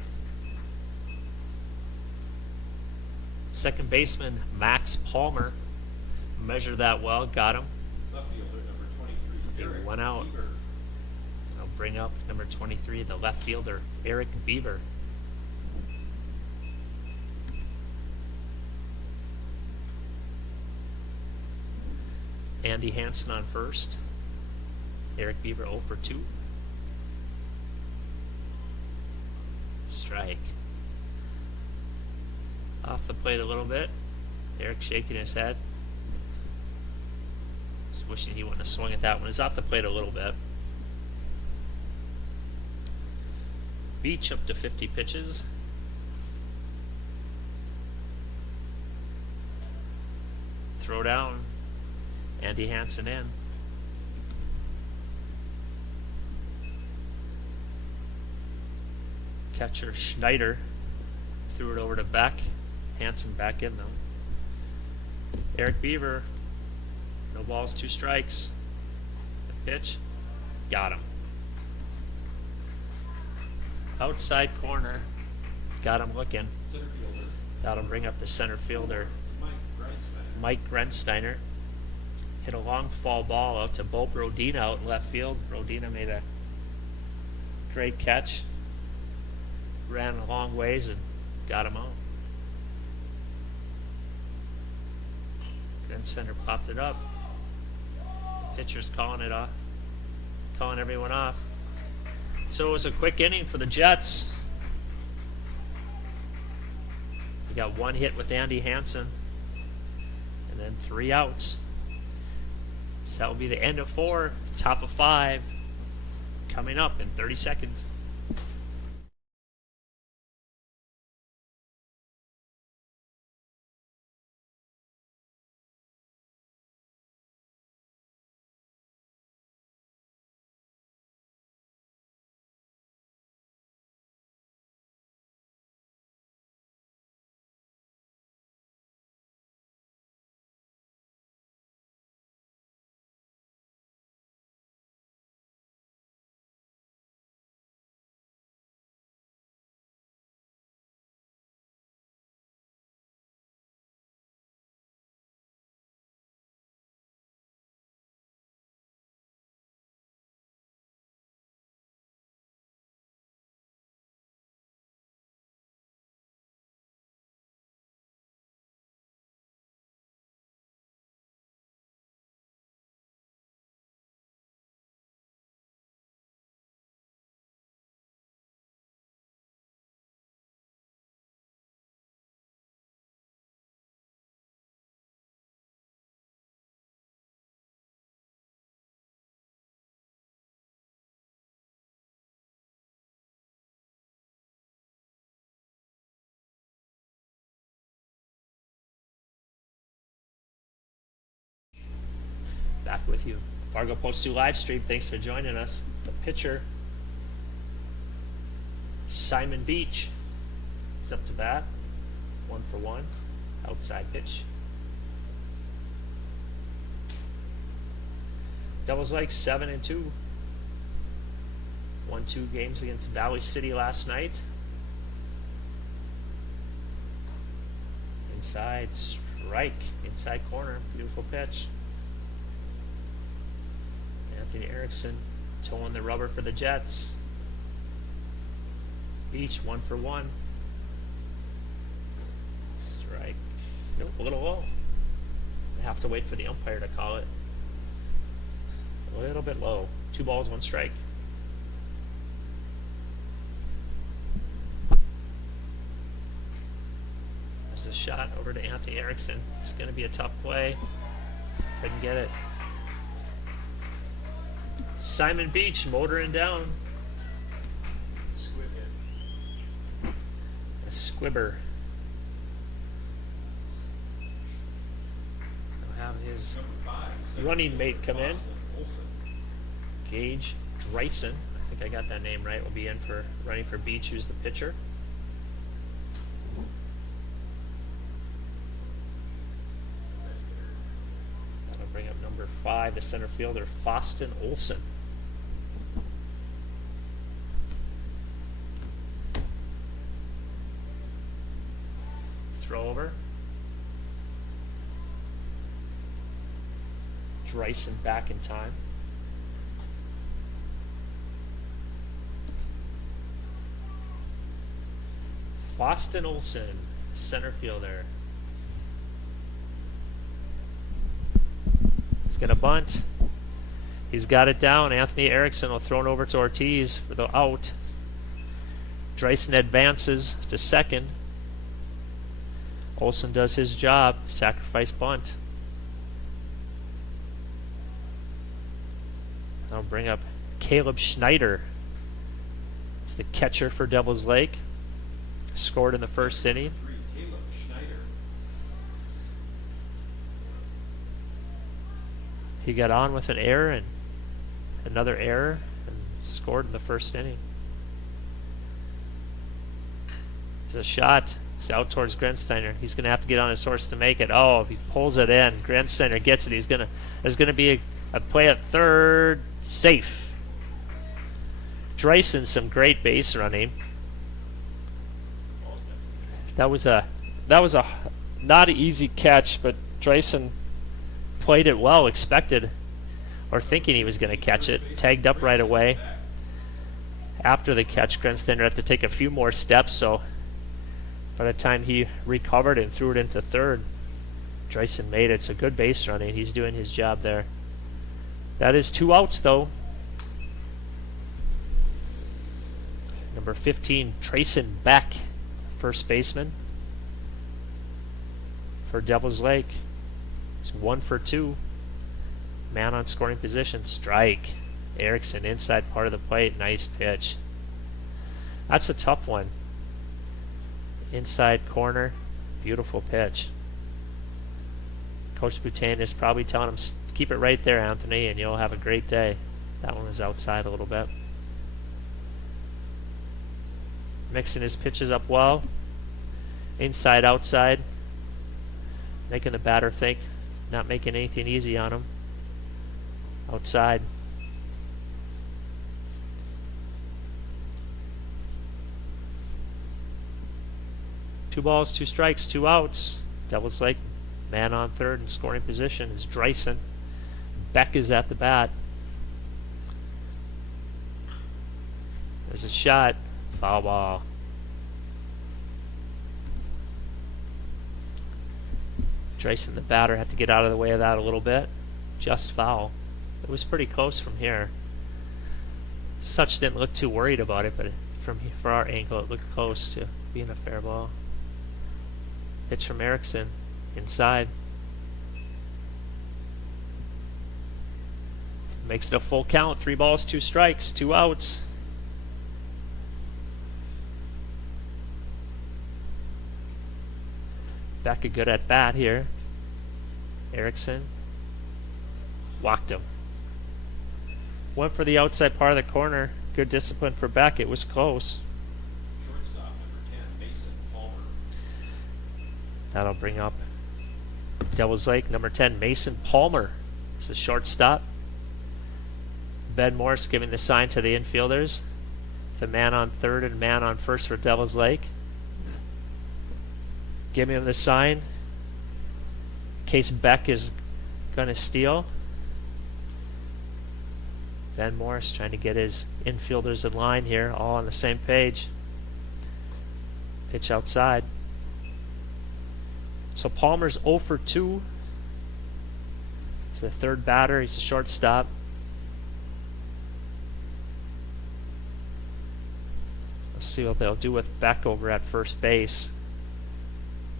Second baseman Max Palmer measured that well, got him. Left fielder, number 23, He Eric went out. Bieber. I'll bring up number 23, the left fielder, Eric Bieber. Andy Hansen on first. Eric Bieber 0 for 2. Strike. Off the plate a little bit. Eric shaking his head. Just wishing he wouldn't have swung at that one. He's off the plate a little bit. Beach up to 50 pitches. Throw down. Andy Hansen in. Catcher Schneider threw it over to Beck. Hansen back in though. Eric Bieber, no balls, 2 strikes. The pitch, got him. Outside corner, got him looking. Center fielder, That'll bring up the center fielder, Mike Greinstein. Mike Grensteiner. Hit a long fall ball out to Bo Brodina out in left field. Brodina made a great catch. Ran a long ways and got him out. Grensteiner popped it up. The pitcher's calling it off. Calling everyone off. So it was a quick inning for the Jets. We got 1 hit with Andy Hansen. And then 3 outs. So that will be the end of 4, top of 5, coming up in 30 seconds. Back with you. Fargo Post 2 live stream. Thanks for joining us. The pitcher, Simon Beach, is up to bat. 1 for 1. Outside pitch. Devils like 7-2. Won 2 games against Valley City last night. Inside strike. Inside corner. Beautiful pitch. Anthony Erickson towing the rubber for the Jets. Beach 1-for-1. Strike. Nope, a little low. I have to wait for the umpire to call it. A little bit low. 2 balls, 1 strike. There's a shot over to Anthony Erickson. It's going to be a tough play. Couldn't get it. Simon Beach motoring down. Squib hit. A squibber. He'll have his Number 5, center running fielder, mate come in. Boston Olson. Gage Dreisen. I think I got that name right. Will be in for running for Beach, who's the pitcher. That'll bring up number 5, the center fielder, Foston Olson. Throw over. Dreisen back in time. Foston Olson, center fielder. He's going to bunt. He's got it down. Anthony Erickson will throw it over to Ortiz for the out. Dreisen advances to second. Olson does his job. Sacrifice bunt. I'll bring up Caleb Schneider. He's the catcher for Devils Lake. Scored in the first inning. 3, Caleb Schneider. He got on with an error and another error and scored in the first inning. There's a shot. It's out towards Grensteiner. He's going to have to get on his horse to make it. Oh, if he pulls it in, Grensteiner gets it. There's going to be a play at third. Safe. Dreisen, some great base running. That was a not an easy catch, but Dreisen played it well, expected or thinking he was going to catch it. Tagged up right away. After the catch, Grensteiner had to take a few more steps, so by the time he recovered and threw it into third, Dreisen made it. It's a good base running. He's doing his job there. That is 2 outs, though. Number 15, Trayson Beck, first baseman for Devils Lake. It's 1 for 2. Man on scoring position. Strike. Erickson inside part of the plate. Nice pitch. That's a tough one. Inside corner. Beautiful pitch. Coach Boutin is probably telling him, keep it right there, Anthony, and you'll have a great day. That one was outside a little bit. Mixing his pitches up well. Inside, outside. Making the batter think. Not making anything easy on him. Outside. Two balls, 2 strikes, 2 outs. Devils Lake, man on third in scoring position is Dreisen. Beck is at the bat. There's a shot. Foul ball. Dreisen, the batter, had to get out of the way of that a little bit. Just foul. It was pretty close from here. Such didn't look too worried about it, but for our angle, it looked close to being a fair ball. Pitch from Erickson. Inside. Makes it a full count. 3 balls, 2 strikes, 2 outs. Beck a good at bat here. Erickson walked him. Went for the outside part of the corner. Good discipline for Beck. It was close. Shortstop, number 10, Mason Palmer. That'll bring up Devils Lake, number 10, Mason Palmer. It's the shortstop. Ben Morse giving the sign to the infielders. The man on third and man on first for Devils Lake. Giving him the sign in case Beck is going to steal. Ben Morris trying to get his infielders in line here, all on the same page. Pitch outside. So Palmer's 0 for 2. He's the third batter. He's a shortstop. Let's see what they'll do with Beck over at first base.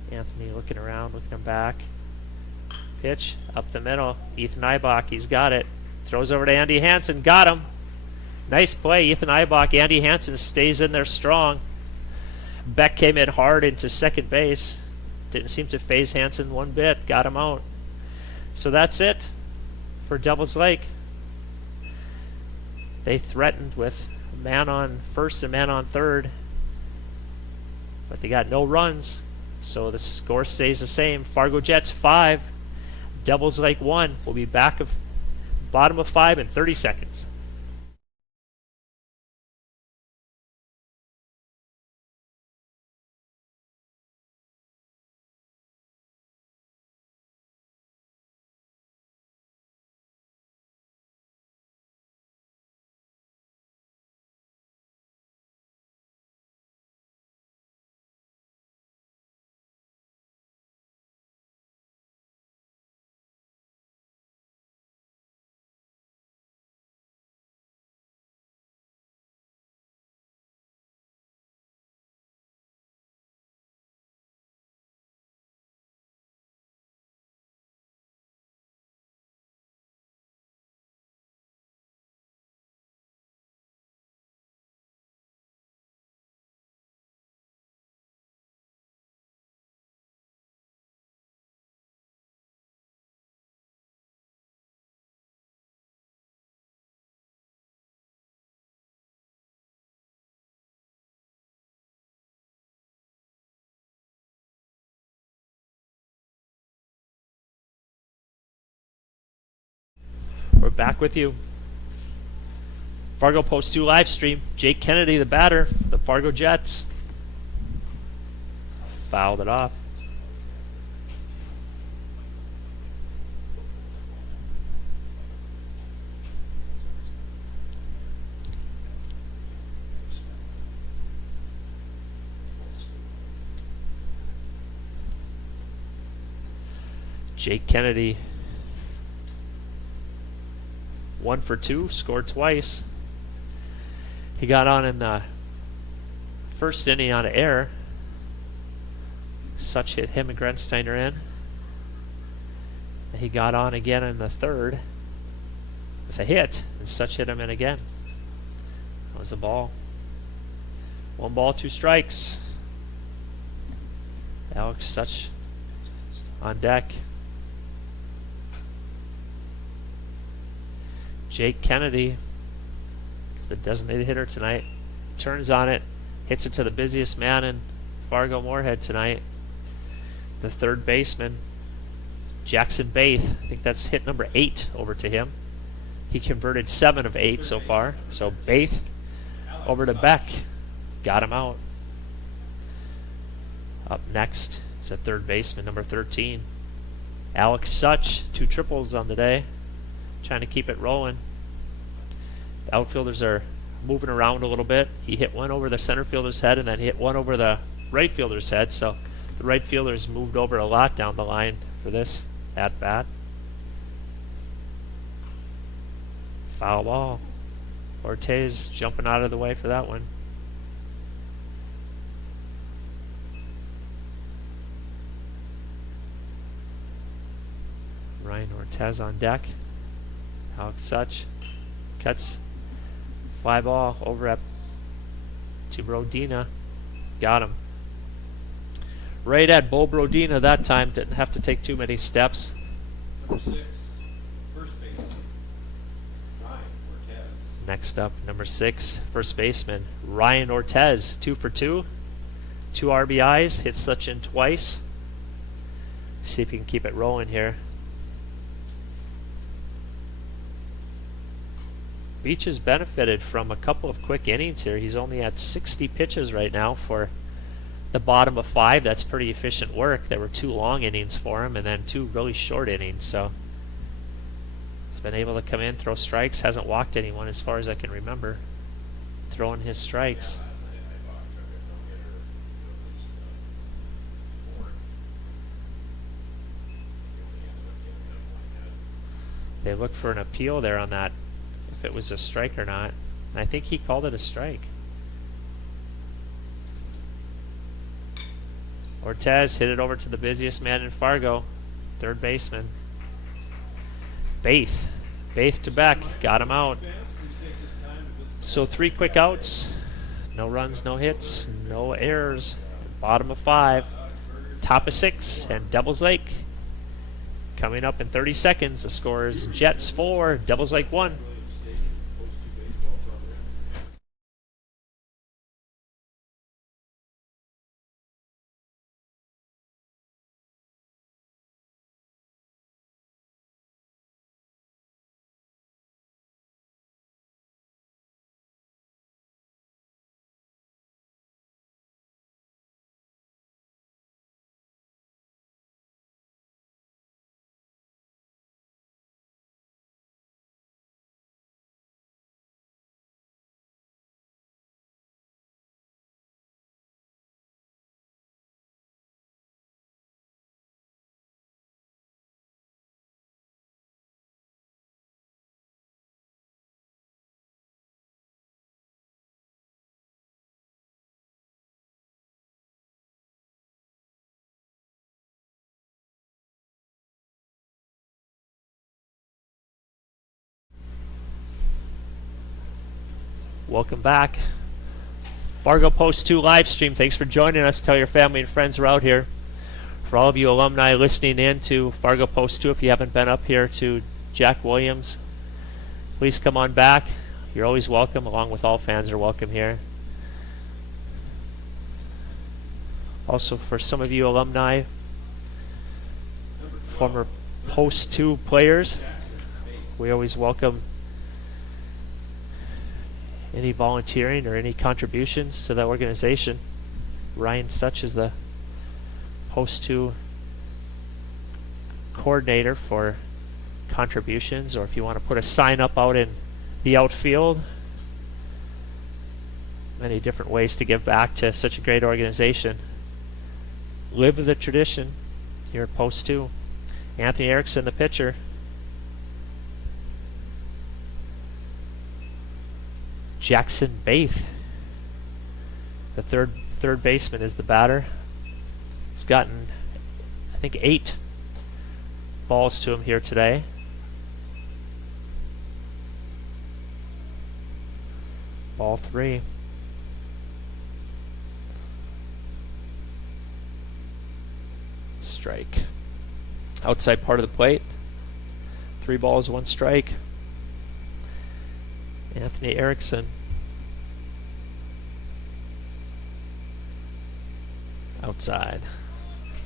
Anthony looking around, looking him back. Pitch up the middle. Ethan Ibach, he's got it. Throws over to Andy Hansen. Got him. Nice play, Ethan Ibach. Andy Hansen stays in there strong. Beck came in hard into second base. Didn't seem to phase Hansen one bit. Got him out. So that's it for Devils Lake. They threatened with a man on first and man on third, but they got no runs. So the score stays the same. Fargo Jets 5, Devils Lake 1. We'll be back of bottom of 5 in 30 seconds. We're back with you. Fargo Post 2 live stream. Jake Kennedy, the batter, the Fargo Jets. Fouled it off. Jake Kennedy, 1 for 2, scored twice. He got on in the first inning on an error. Such hit him and Grensteiner in. He got on again in the third with a hit, and Such hit him in again. That was the ball. 1 ball, 2 strikes. Alex Such on deck. Jake Kennedy is the designated hitter tonight. Turns on it, hits it to the busiest man in Fargo Moorhead tonight, the third baseman, Jackson Baith. I think that's hit number 8 over to him. He converted 7 of 8 so far. So Baith over to Beck. Got him out. Up next is a third baseman, number 13, Alex Such. 2 triples on the day. Trying to keep it rolling. The outfielders are moving around a little bit. He hit one over the center fielder's head and then hit one over the right fielder's head. So the right fielder's moved over a lot down the line for this at bat. Foul ball. Ortiz jumping out of the way for that one. Ryan Ortiz on deck. Alex Such cuts fly ball over up to Brodina. Got him. Right at Bo Brodina that time. Didn't have to take too many steps. Number 6, first baseman, Ryan Ortez. Next up, number 6, first baseman Ryan Ortiz. 2 for 2. 2 RBIs. Hits Such in twice. See if he can keep it rolling here. Beach has benefited from a couple of quick innings here. He's only at 60 pitches right now for the bottom of 5. That's pretty efficient work. There were 2 long innings for him and then 2 really short innings. So he's been able to come in, throw strikes. Hasn't walked anyone as far as I can remember. Throwing his strikes. Last night I took a no-hitter to at least They look for an appeal there on that, if it was a strike or not. And I think he called it a strike. Ortez hit it over to the busiest man in Fargo, third baseman. Baith to Beck, got him out. So 3 quick outs, no runs, no hits, no errors. Bottom of 5, top of 6, and Devils Lake. Coming up in 30 seconds, the score is Jets 4, Devils Lake 1. Welcome back. Fargo Post 2 live stream. Thanks for joining us. Tell your family and friends we're out here. For all of you alumni listening in to Fargo Post 2, if you haven't been up here to Jack Williams, please come on back. You're always welcome, along with all fans are welcome here. Also, for some of you alumni, former Post 2 players, we always welcome any volunteering or any contributions to that organization. Ryan Such is the Post 2 coordinator for contributions, or if you want to put a sign up out in the outfield. Many different ways to give back to such a great organization. Live the tradition here at Post 2. Anthony Erickson, the pitcher. Jackson Baith, the third baseman, is the batter. He's gotten, I think, 8 balls to him here today. Ball 3. Strike. Outside part of the plate. 3 balls, 1 strike. Anthony Erickson. Outside.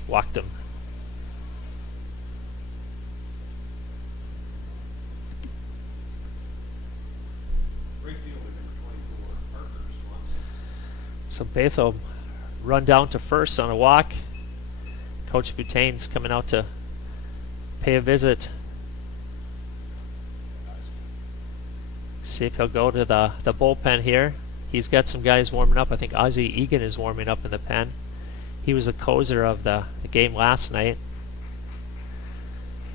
Walked him. Right fielder number 24, Parker Swanson. So Baith will run down to first on a walk. Coach Boutain's coming out to pay a visit. See if he'll go to the bullpen here. He's got some guys warming up. I think Ozzie Egan is warming up in the pen. He was the closer of the game last night.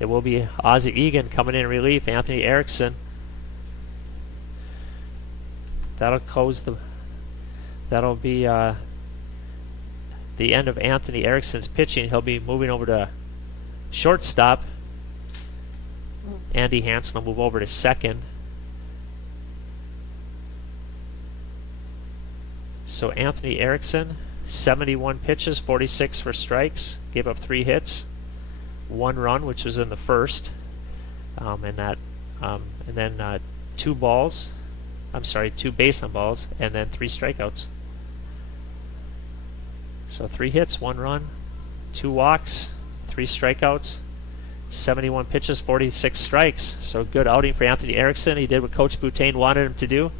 It will be Ozzie Egan coming in relief. Anthony Erickson. That'll be the end of Anthony Erickson's pitching. He'll be moving over to shortstop. Andy Hansen will move over to second. So Anthony Erickson, 71 pitches, 46 for strikes, gave up 3 hits, 1 run, which was in the first, and then 2 balls. I'm sorry, 2 base on balls, and then 3 strikeouts. So 3 hits, 1 run, 2 walks, 3 strikeouts, 71 pitches, 46 strikes. So good outing for Anthony Erickson. He did what Coach Boutain wanted him to do,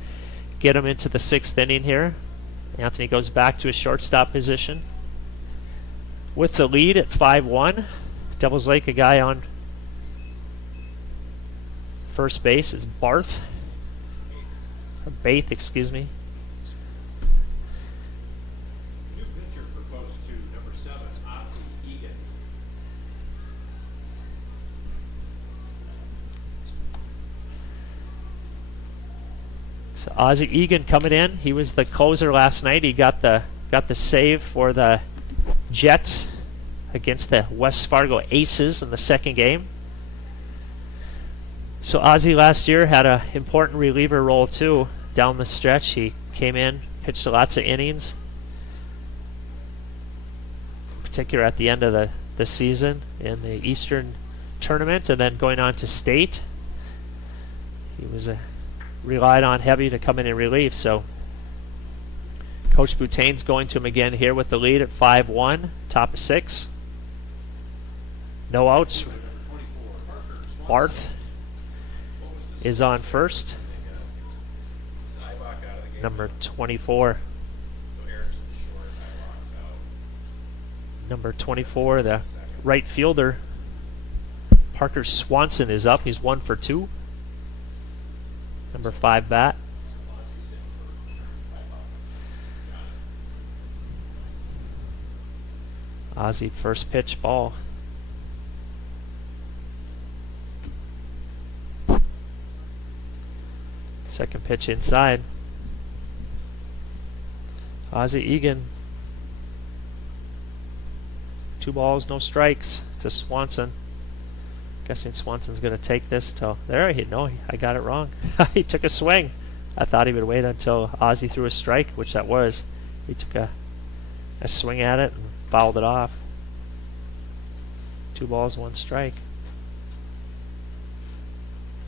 get him into the 6th inning here. Anthony goes back to his shortstop position. With the lead at 5-1, Devils Lake, a guy on first base is Baith, excuse me. New pitcher for Post 2, number 7, Ozzie Egan. So Ozzie Egan coming in. He was the closer last night. He got the save for the Jets against the West Fargo Aces in the second game. So Ozzie last year had an important reliever role too down the stretch. He came in, pitched lots of innings, in particular at the end of the season in the Eastern tournament, and then going on to state. He was relied on heavy to come in relief. So Coach Boutain's going to him again here with the lead at 5-1, top of 6. No outs. Barth is on first. Zybach out of the game. Number 24. So Erickson is short, Ibach's out. Number 24, the right fielder. Parker Swanson is up. He's 1 for 2. Number 5 bat. Ozzie first pitch ball. Second pitch inside. Ozzie Egan. 2 balls, no strikes to Swanson. Guessing Swanson's going to take this till there. I got it wrong. He took a swing. I thought he would wait until Ozzie threw a strike, which that was. He took a swing at it and fouled it off. 2 balls, 1 strike.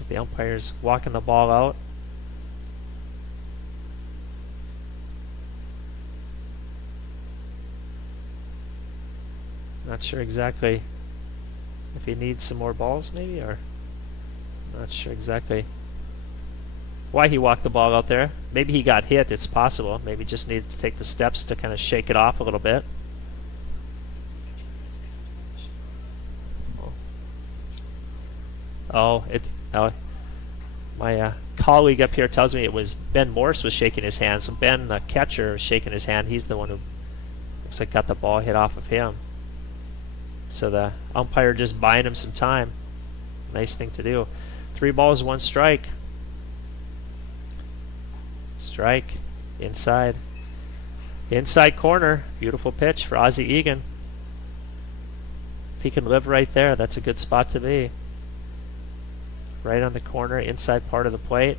The umpire's walking the ball out. Not sure exactly if he needs some more balls maybe, or not sure exactly why he walked the ball out there. Maybe he got hit, it's possible. Maybe just needed to take the steps to kind of shake it off a little bit. My colleague up here tells me it was Ben Morse was shaking his hand. So Ben, the catcher, was shaking his hand. He's the one who looks like got the ball hit off of him. So the umpire just buying him some time. Nice thing to do. 3 balls, 1 strike. Strike. Inside. Inside corner. Beautiful pitch for Ozzie Egan. If he can live right there, that's a good spot to be. Right on the corner, inside part of the plate.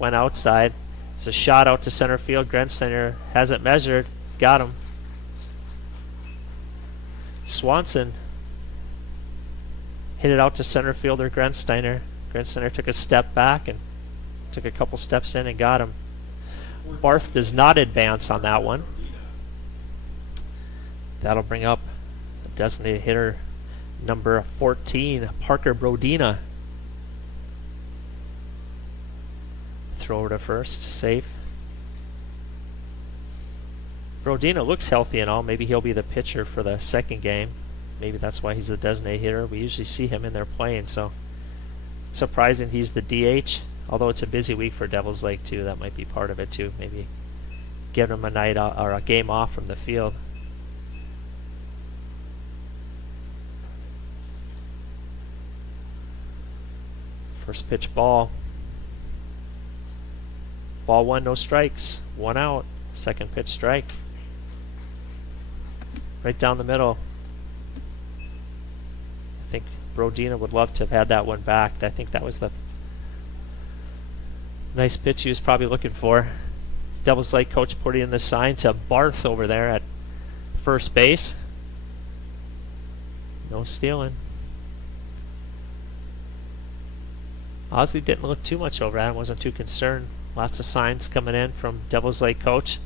Went outside. It's a shot out to center field. Grensteiner has it measured. Got him. Swanson hit it out to center fielder Grensteiner. Grensteiner took a step back and took a couple steps in and got him. Barth does not advance on that one. That'll bring up a designated hitter number 14, Parker Brodina. Throw over to first, safe. Brodina looks healthy and all. Maybe he'll be the pitcher for the second game. Maybe that's why he's the designated hitter. We usually see him in there playing, so surprising he's the DH. Although it's a busy week for Devils Lake too, that might be part of it too. Maybe give him a night or a game off from the field. First pitch ball. Ball 1, no strikes. 1 out. Second pitch strike. Right down the middle. I think Brodina would love to have had that one back. I think that was the nice pitch he was probably looking for. Devils Lake coach putting in the sign to Barth over there at first base. No stealing. Ozzie didn't look too much over at him, wasn't too concerned. Lots of signs coming in from Devils Lake coach.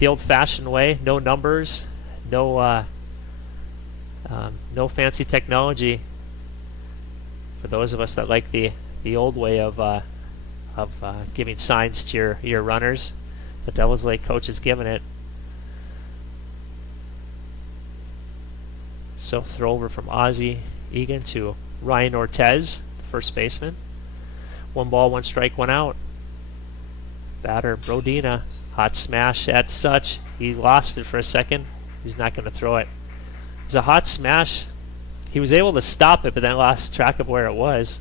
The old-fashioned way, no numbers, no fancy technology. For those of us that like the old way of giving signs to your runners, the Devils Lake coach is giving it. So throw over from Ozzie Egan to Ryan Ortez, the first baseman. 1 ball, 1 strike, 1 out. Batter Brodina, hot smash at Such. He lost it for a second. He's not going to throw it. It was a hot smash. He was able to stop it, but then lost track of where it was.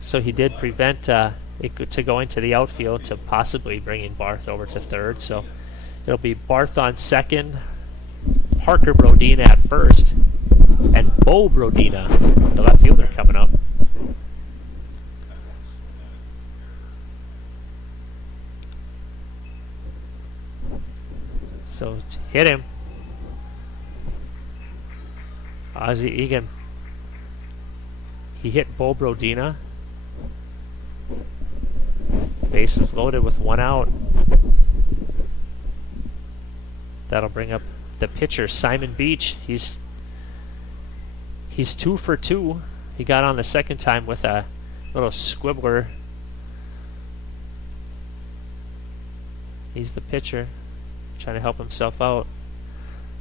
So he did prevent it to going to the outfield to possibly bringing Barth over to third. So it'll be Barth on second, Parker Brodina at first, and Bo Brodina, the left fielder, coming up. So hit him. Ozzie Egan. He hit Bo Brodina. Bases loaded with 1 out. That'll bring up the pitcher, Simon Beach. He's 2 for 2. He got on the second time with a little squibbler. He's the pitcher, trying to help himself out.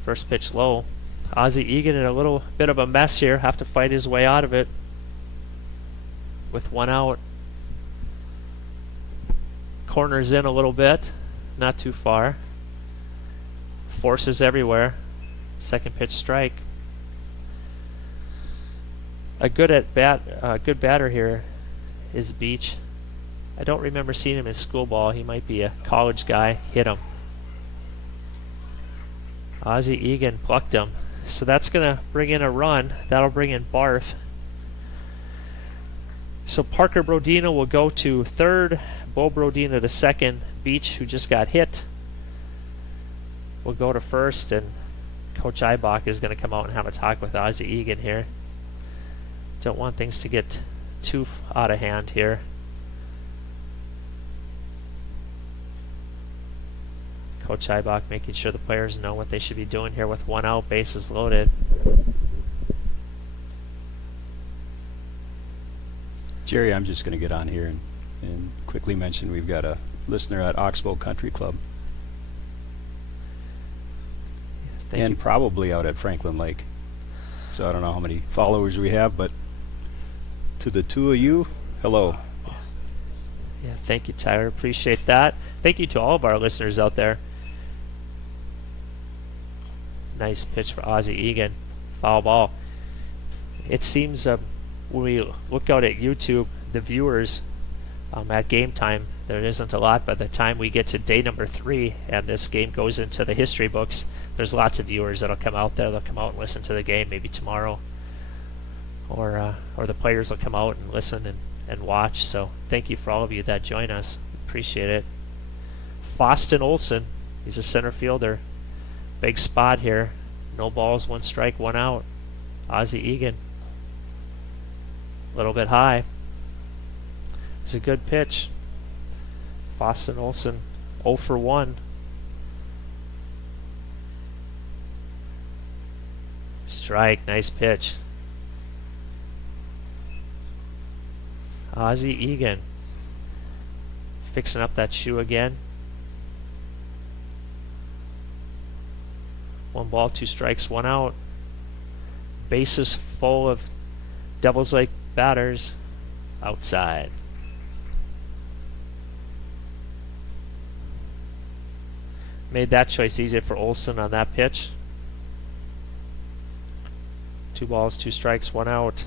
First pitch low. Ozzie Egan in a little bit of a mess here. Have to fight his way out of it with 1 out. Corners in a little bit, not too far. Forces everywhere. Second pitch strike. A good batter here is Beach. I don't remember seeing him in school ball. He might be a college guy. Hit him. Ozzie Egan plucked him. So that's going to bring in a run. That'll bring in Barth. So Parker Brodina will go to third. Bo Brodina to second. Beach, who just got hit, will go to first. And Coach Eibach is going to come out and have a talk with Ozzie Egan here. Don't want things to get too out of hand here. Coach Eibach making sure the players know what they should be doing here with 1 out, bases loaded. Jerry, I'm just going to get on here and quickly mention we've got a listener at Oxbow Country Club. Thank you. Probably out at Franklin Lake. So I don't know how many followers we have, but to the two of you, hello. Yeah, thank you, Tyler. Appreciate that. Thank you to all of our listeners out there. Nice pitch for Ozzie Egan. Foul ball. It seems when we look out at YouTube, the viewers at game time, there isn't a lot. By the time we get to day number 3 and this game goes into the history books, there's lots of viewers that'll come out there. They'll come out and listen to the game maybe tomorrow. Or the players will come out and listen and watch. So thank you for all of you that join us. Appreciate it. Foston Olson, he's a center fielder. Big spot here. No balls, 1 strike, 1 out. Ozzie Egan. A little bit high. It's a good pitch. Foston Olson 0 for 1. Strike, nice pitch. Ozzie Egan fixing up that shoe again. 1 ball, 2 strikes, 1 out. Bases full of Devils Lake batters outside. Made that choice easier for Olson on that pitch. 2 balls, 2 strikes, 1 out.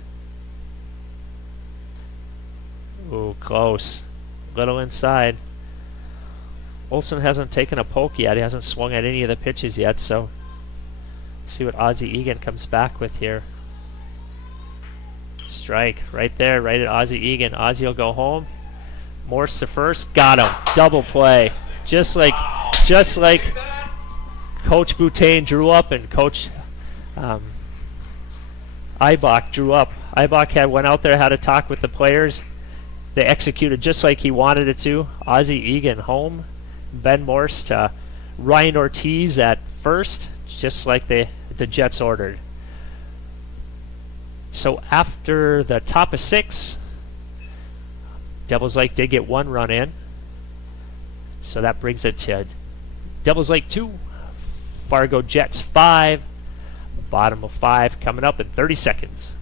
Ooh, close. Little inside. Olson hasn't taken a poke yet. He hasn't swung at any of the pitches yet, so see what Ozzie Egan comes back with here. Strike right there, right at Ozzie Egan. Ozzie will go home. Morse to first. Got him. Double play. Just like Coach Boutain drew up and Coach Eibach drew up. Eibach went out there, had a talk with the players. They executed just like he wanted it to. Ozzie Egan home. Ben Morse to Ryan Ortiz at first, just like the Jets ordered. So after the top of 6, Devils Lake did get 1 run in. So that brings it to Devils Lake 2, Fargo Jets 5. Bottom of 5 coming up in 30 seconds.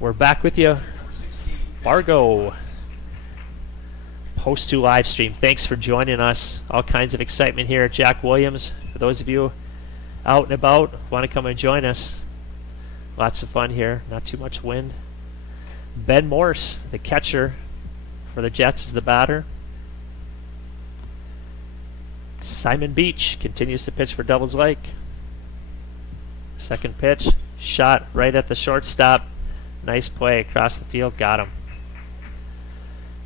We're back with you, Fargo. Post 2 live stream. Thanks for joining us. All kinds of excitement here at Jack Williams. For those of you out and about, want to come and join us. Lots of fun here. Not too much wind. Ben Morse, the catcher for the Jets, is the batter. Simon Beach continues to pitch for Devils Lake. Second pitch, shot right at the shortstop. Nice play across the field, got him.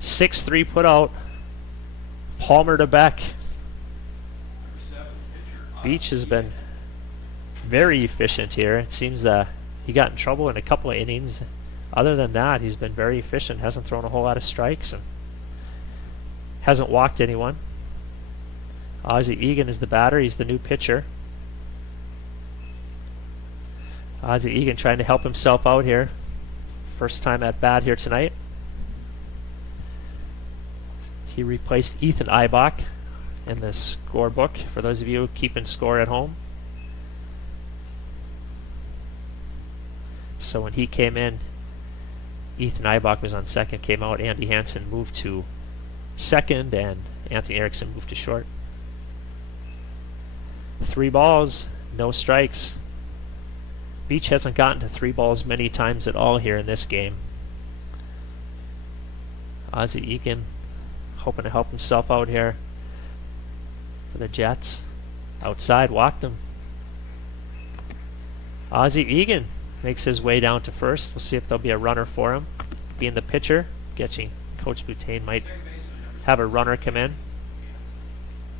6-3 put out. Palmer to Beck. Beach has been very efficient here. It seems he got in trouble in a couple of innings. Other than that, he's been very efficient. Hasn't thrown a whole lot of strikes and hasn't walked anyone. Ozzie Egan is the batter. He's the new pitcher. Ozzie Egan trying to help himself out here. First time at bat here tonight. He replaced Ethan Eibach in the scorebook for those of you keeping score at home. So when he came in, Ethan Eibach was on second, came out. Andy Hansen moved to second, and Anthony Erickson moved to short. 3 balls, no strikes. Beach hasn't gotten to 3 balls many times at all here in this game. Ozzie Egan hoping to help himself out here for the Jets. Outside, walked him. Ozzie Egan makes his way down to first. We'll see if there'll be a runner for him. Being the pitcher, Coach Boutain might have a runner come in.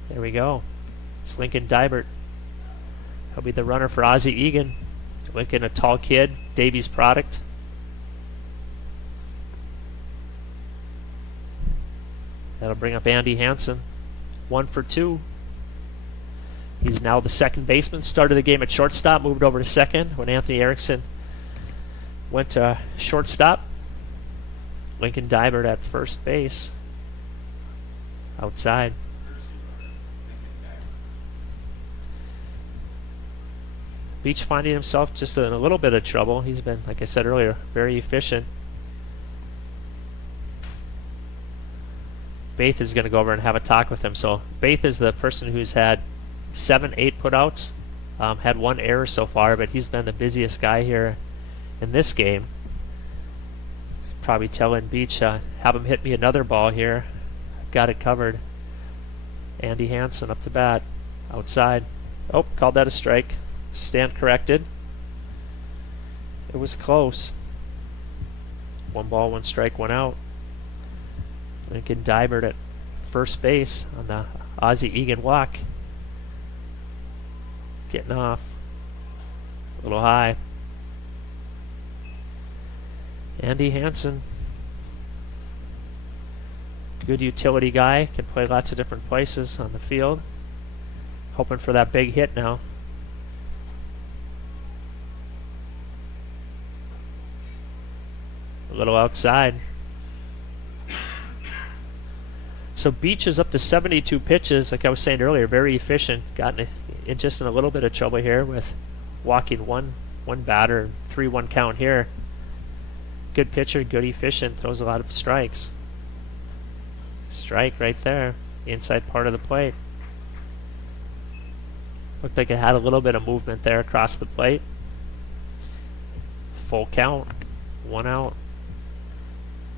There we go. It's Lincoln Dibert. He'll be the runner for Ozzie Egan. Lincoln, a tall kid, Davies product. That'll bring up Andy Hansen. 1 for 2. He's now the second baseman. Started the game at shortstop, moved over to second when Anthony Erickson went to shortstop. Lincoln Dibert at first base. Outside. Beach finding himself just in a little bit of trouble. He's been, like I said earlier, very efficient. Baith is going to go over and have a talk with him. So Baith is the person who's had 7-8 putouts. Had 1 error so far, but he's been the busiest guy here in this game. Probably telling Beach, have him hit me another ball here. I've got it covered. Andy Hansen up to bat. Outside. Oh, called that a strike. Stand corrected. It was close. 1 ball, 1 strike, 1 out. Lincoln Dibert at first base on the Ozzie Egan walk. Getting off. A little high. Andy Hansen. Good utility guy. Can play lots of different places on the field. Hoping for that big hit now. A little outside. So Beach is up to 72 pitches. Like I was saying earlier, very efficient. Gotten just in a little bit of trouble here with walking one batter, 3-1 count here. Good pitcher, good efficient, throws a lot of strikes. Strike right there, inside part of the plate. Looked like it had a little bit of movement there across the plate. Full count, 1 out.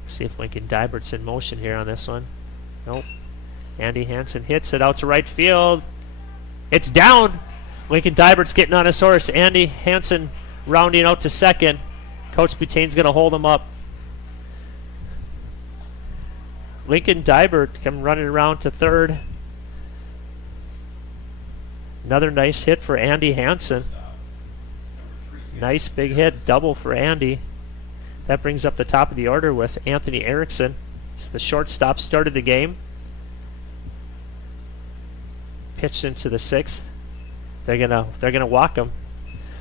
See if Lincoln Dibert's in motion here on this one. Nope. Andy Hansen hits it out to right field. It's down. Lincoln Dibert's getting on his horse. Andy Hansen rounding out to second. Coach Boutain's going to hold him up. Lincoln Dibert come running around to third. Another nice hit for Andy Hansen. Nice big hit, double for Andy. That brings up the top of the order with Anthony Erickson. It's the shortstop, started the game. Pitched into the 6th. They're gonna walk him.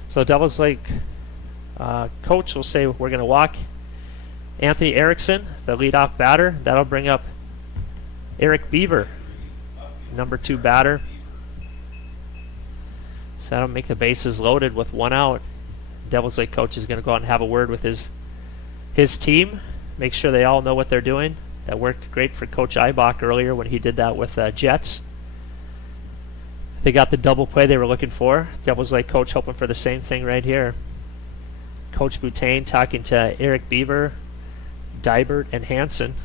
So Devils Lake coach will say we're gonna walk Anthony Erickson, the leadoff batter. That'll bring up Eric Beaver, number 2 batter. So that'll make the bases loaded with 1 out. Devils Lake coach is gonna go out and have a word with his his team, make sure they all know what they're doing. That worked great for Coach Eibach earlier when he did that with Jets. They got the double play they were looking for. Devils Lake coach hoping for the same thing right here. Coach Boutain talking to Eric Beaver, Dybert, and Hansen,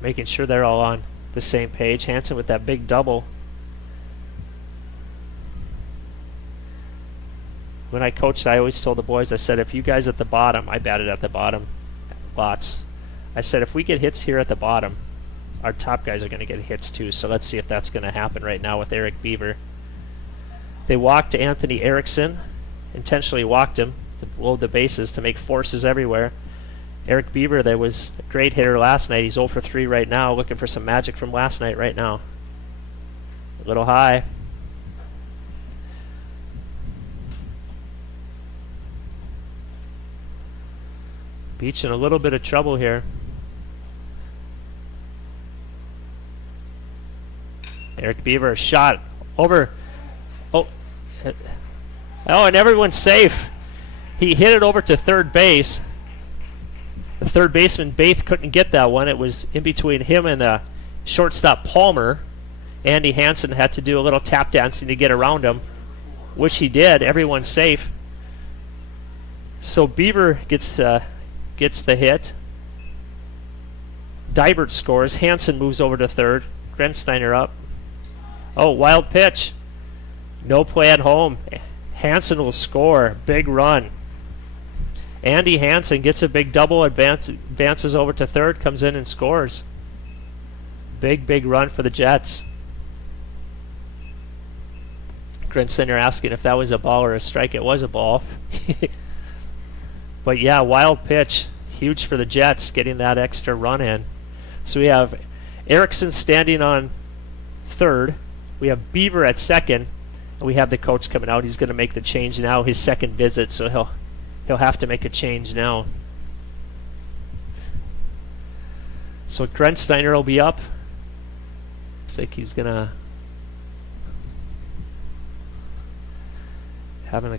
making sure they're all on the same page. Hansen with that big double. When I coached, I always told the boys, I said, if you guys at the bottom, I batted at the bottom lots. I said, if we get hits here at the bottom, our top guys are going to get hits too. So let's see if that's going to happen right now with Eric Beaver. They walked Anthony Erickson, intentionally walked him to load the bases to make forces everywhere. Eric Beaver, that was a great hitter last night. He's 0 for 3 right now, looking for some magic from last night right now. A little high. Beach in a little bit of trouble here. Eric Beaver, a shot over. Oh, and everyone's safe. He hit it over to third base. The third baseman, Baith, couldn't get that one. It was in between him and the shortstop, Palmer. Andy Hansen had to do a little tap dancing to get around him, which he did. Everyone's safe. So Beaver gets the hit. Dybert scores. Hansen moves over to third. Grensteiner up. Oh, wild pitch. No play at home. Hansen will score. Big run. Andy Hansen gets a big double, advances over to third, comes in and scores. Big run for the Jets. Grensteiner asking if that was a ball or a strike. It was a ball. But yeah, wild pitch. Huge for the Jets, getting that extra run in. So we have Erickson standing on third. We have Beaver at second. And we have the coach coming out. He's going to make the change now, his second visit, so he'll have to make a change now. So Grensteiner will be up. Looks like he's going to having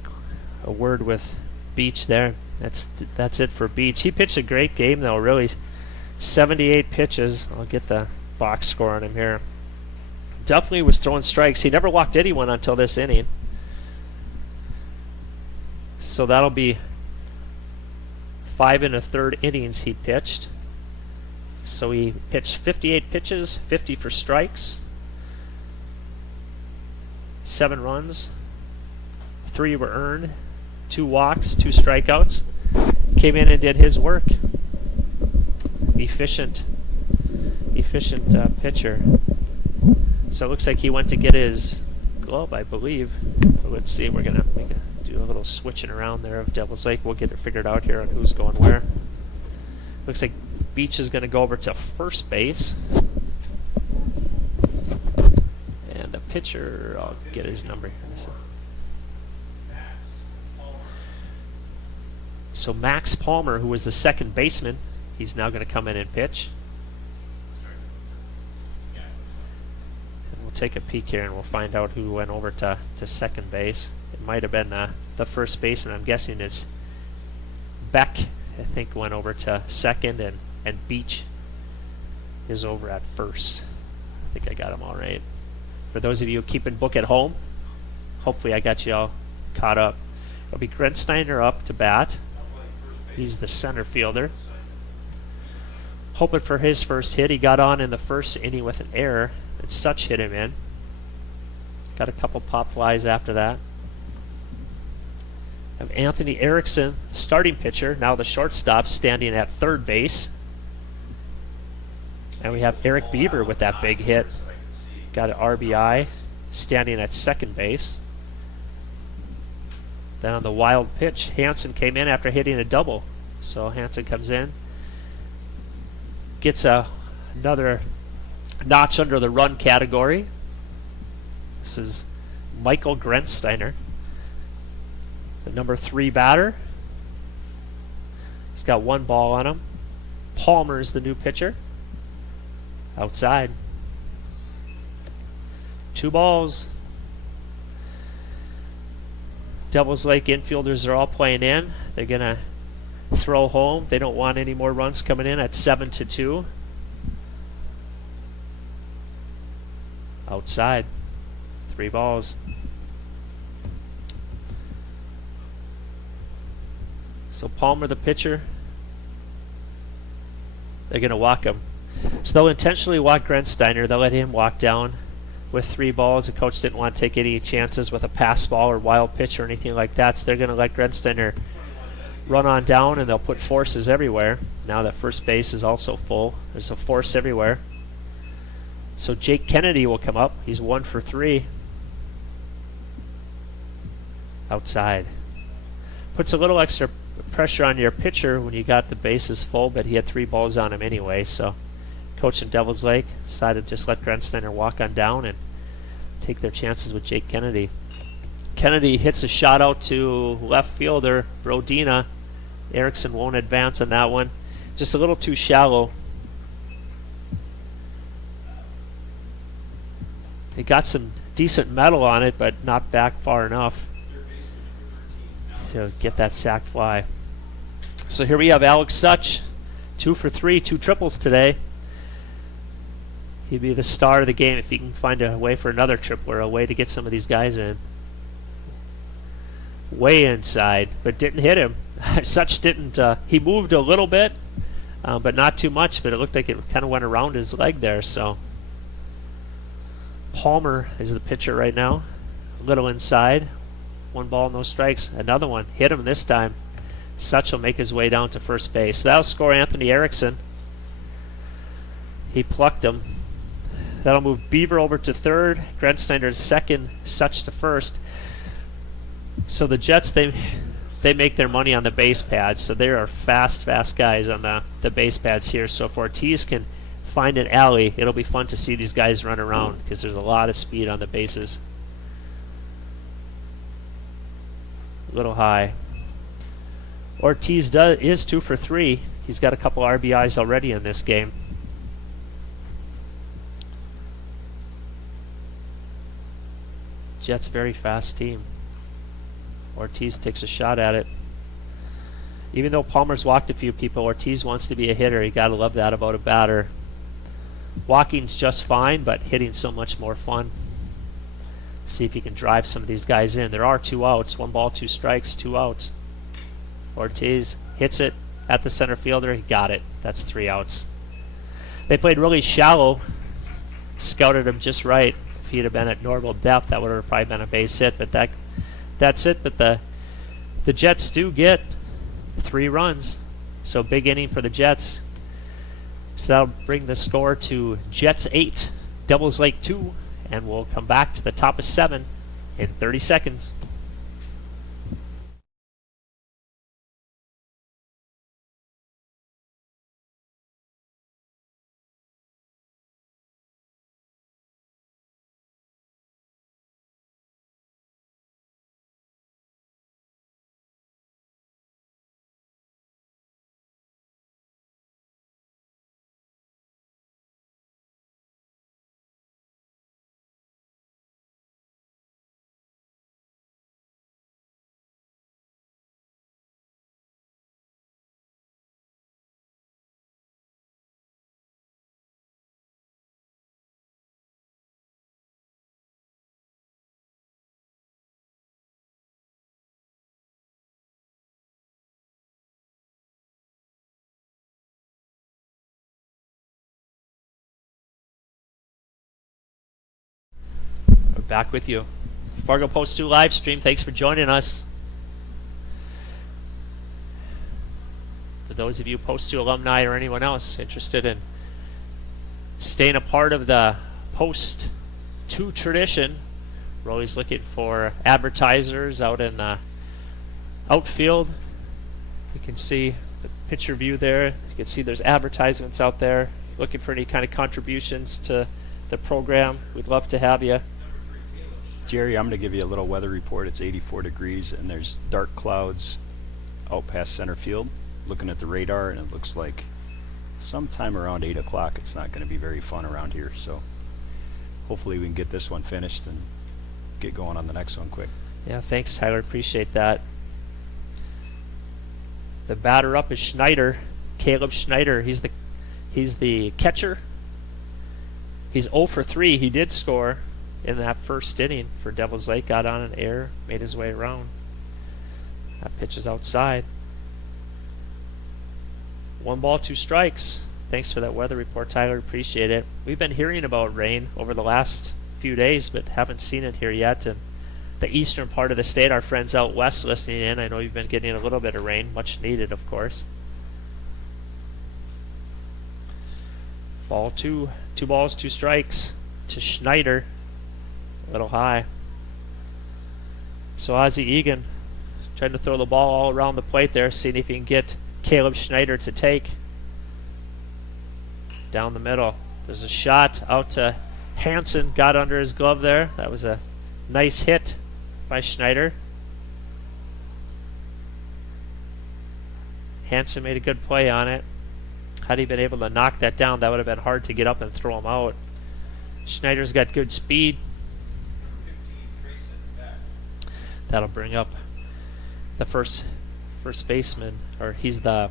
a word with Beach there. That's it for Beach. He pitched a great game though, really. 78 pitches. I'll get the box score on him here. Definitely was throwing strikes. He never walked anyone until this inning. So that'll be 5 1/3 innings he pitched. So he pitched 58 pitches, 50 for strikes, 7 runs, 3 were earned, 2 walks, 2 strikeouts. Came in and did his work. Efficient pitcher. So it looks like he went to get his glove, I believe. But let's see, we're going to do a little switching around there of Devils Lake. We'll get it figured out here on who's going where. Looks like Beach is going to go over to first base. And the pitcher, I'll get his number here. So Max Palmer, who was the second baseman, he's now going to come in and pitch. And we'll take a peek here and we'll find out who went over to second base. It might have been the first baseman. I'm guessing it's Beck, I think, went over to second, and Beach is over at first. I think I got them all right. For those of you keeping book at home, hopefully I got you all caught up. It'll be Grensteiner up to bat. He's the center fielder. Hoping for his first hit. He got on in the first inning with an error, and Such hit him in. Got a couple pop flies after that. Have Anthony Erickson, starting pitcher, now the shortstop, standing at third base. And we have Eric Beaver with that big hit. Got an RBI, standing at second base. Then on the wild pitch, Hansen came in after hitting a double. So Hansen comes in, gets another notch under the run category. This is Michael Grensteiner, the number 3 batter. He's got 1 ball on him. Palmer is the new pitcher. Outside. 2 balls. Devils Lake infielders are all playing in. They're going to throw home. They don't want any more runs coming in at 7-2. Outside. 3 balls. So Palmer, the pitcher, they're going to walk him. So they'll intentionally walk Grensteiner. They'll let him walk down with 3 balls. The coach didn't want to take any chances with a pass ball or wild pitch or anything like that. So they're going to let Grensteiner run on down, and they'll put forces everywhere. Now that first base is also full, there's a force everywhere. So Jake Kennedy will come up. He's 1 for 3. Outside. Puts a little extra pressure on your pitcher when you got the bases full, but he had 3 balls on him anyway. So coach in Devil's Lake decided to just let Grensteiner walk on down and take their chances with Jake Kennedy. Kennedy hits a shot out to left fielder Brodina. Erickson won't advance on that one. Just a little too shallow. He got some decent metal on it, but not back far enough to get that sac fly. So here we have Alex Such, 2 for 3, 2 triples today. He'd be the star of the game if he can find a way for another triple or a way to get some of these guys in. Way inside, but didn't hit him. Such didn't. He moved a little bit, but not too much, but it looked like it kind of went around his leg there. So Palmer is the pitcher right now. A little inside. 1 ball, no strikes. Another one. Hit him this time. Such will make his way down to first base. That'll score Anthony Erickson. He plucked him. That'll move Beaver over to third. Grensteiner to second. Such to first. So the Jets, they make their money on the base pads. So there are fast guys on the base pads here. So if Ortiz can find an alley, it'll be fun to see these guys run around because there's a lot of speed on the bases. A little high. Ortiz is 2 for 3. He's got a couple RBIs already in this game. Jets very fast team. Ortiz takes a shot at it. Even though Palmer's walked a few people, Ortiz wants to be a hitter. You gotta love that about a batter. Walking's just fine, but hitting's so much more fun. See if you can drive some of these guys in. There are 2 outs. 1 ball, 2 strikes, 2 outs. Ortiz hits it at the center fielder. He got it. That's 3 outs. They played really shallow. Scouted him just right. If he'd have been at normal depth, that would have probably been a base hit. But that's it. But the Jets do get 3 runs. So big inning for the Jets. So that'll bring the score to Jets 8, Devils Lake 2. And we'll come back to the top of 7 in 30 seconds. Back with you. Fargo Post 2 live stream. Thanks for joining us. For those of you Post 2 alumni or anyone else interested in staying a part of the Post 2 tradition, we're always looking for advertisers out in the outfield. You can see the picture view there. You can see there's advertisements out there. Looking for any kind of contributions to the program. We'd love to have you. Jerry, I'm going to give you a little weather report. It's 84 degrees and there's dark clouds out past center field. Looking at the radar, and it looks like sometime around 8 o'clock it's not going to be very fun around here. So hopefully we can get this one finished and get going on the next one quick. Yeah, thanks, Tyler. Appreciate that. The batter up is Schneider, Caleb Schneider. He's the catcher. He's 0 for 3. He did score in that first inning for Devils Lake. Got on an error, made his way around. That pitch is outside. 1 ball, 2 strikes. Thanks for that weather report, Tyler. Appreciate it. We've been hearing about rain over the last few days, but haven't seen it here yet. And the eastern part of the state, our friends out west listening in, I know you've been getting a little bit of rain, much needed, of course. Ball 2. 2 balls, 2 strikes to Schneider. A little high. So Ozzie Egan trying to throw the ball all around the plate there, seeing if he can get Caleb Schneider to take. Down the middle. There's a shot out to Hansen. Got under his glove there. That was a nice hit by Schneider. Hansen made a good play on it. Had he been able to knock that down, that would have been hard to get up and throw him out. Schneider's got good speed. Number 15, Trayson Beck. That'll bring up the first baseman, or he's the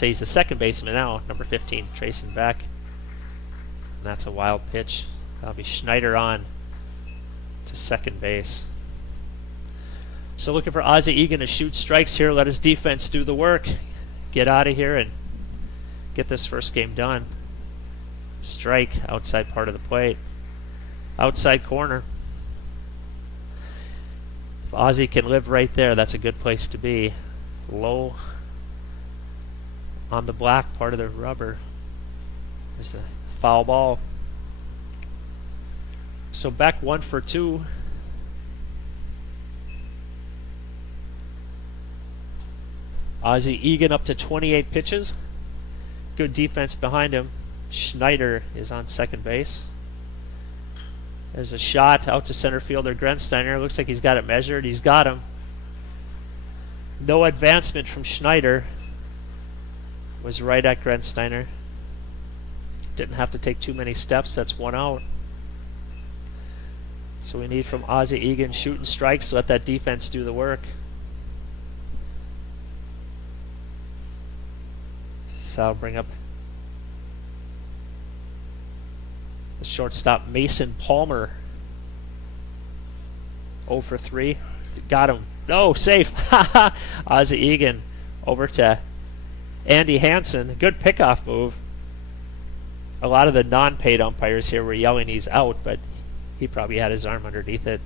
second baseman now, number 15, Trayson Beck. And that's a wild pitch. That'll be Schneider on to second base. So looking for Ozzie Egan to shoot strikes here, let his defense do the work. Get out of here and get this first game done. Strike, outside part of the plate. Outside corner. If Ozzie can live right there, that's a good place to be. Low on the black part of the rubber. It's a foul ball. So Beck 1 for 2. Ozzie Egan up to 28 pitches. Good defense behind him. Schneider is on second base. There's a shot out to center fielder Grensteiner. Looks like he's got it measured. He's got him. No advancement from Schneider. Was right at Grensteiner. Didn't have to take too many steps. That's 1 out. So we need from Ozzie Egan shooting strikes. Let that defense do the work. So that'll bring up the shortstop Mason Palmer. 0 for 3. Got him. No, safe. Ozzie Egan over to Andy Hansen. Good pickoff move. A lot of the non-paid umpires here were yelling he's out, but he probably had his arm underneath it.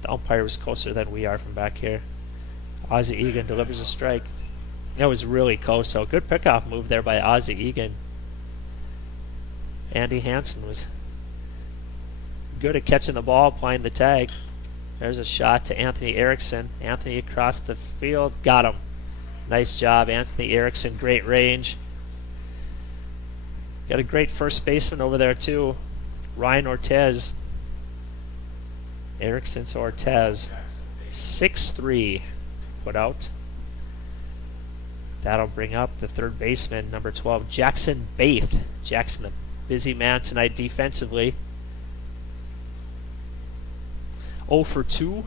The umpire was closer than we are from back here. Ozzie Egan delivers a strike. That was really close, so good pickoff move there by Ozzie Egan. Andy Hansen was good at catching the ball, applying the tag. There's a shot to Anthony Erickson. Anthony across the field. Got him. Nice job, Anthony Erickson. Great range. Got a great first baseman over there, too. Ryan Ortez. Erickson to Ortez. 6-3 put out. That'll bring up the third baseman, number 12, Jackson Baith. Jackson, the busy man tonight defensively. 0 for 2.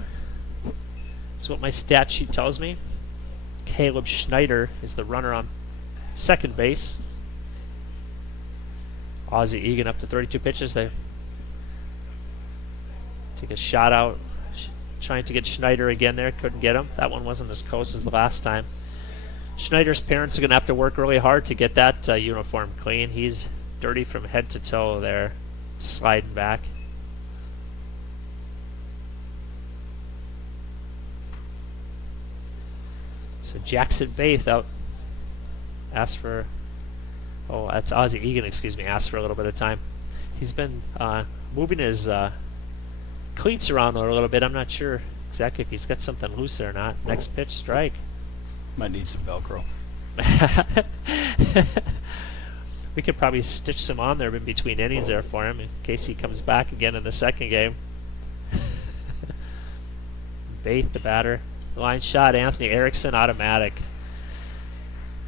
That's what my stat sheet tells me. Caleb Schneider is the runner on second base. Ozzie Egan up to 32 pitches. They take a shot out, trying to get Schneider again there. Couldn't get him. That one wasn't as close as the last time. Schneider's parents are going to have to work really hard to get that uniform clean. He's dirty from head to toe there, sliding back. So Jackson Baith out. Asked for, that's Ozzie Egan, excuse me, asked for a little bit of time. He's been moving his cleats around a little bit. I'm not sure exactly if he's got something loose there or not. Next pitch, strike. Might need some Velcro. We could probably stitch some on there in between innings there for him in case he comes back again in the second game. Baith, the batter. Line shot, Anthony Erickson, automatic.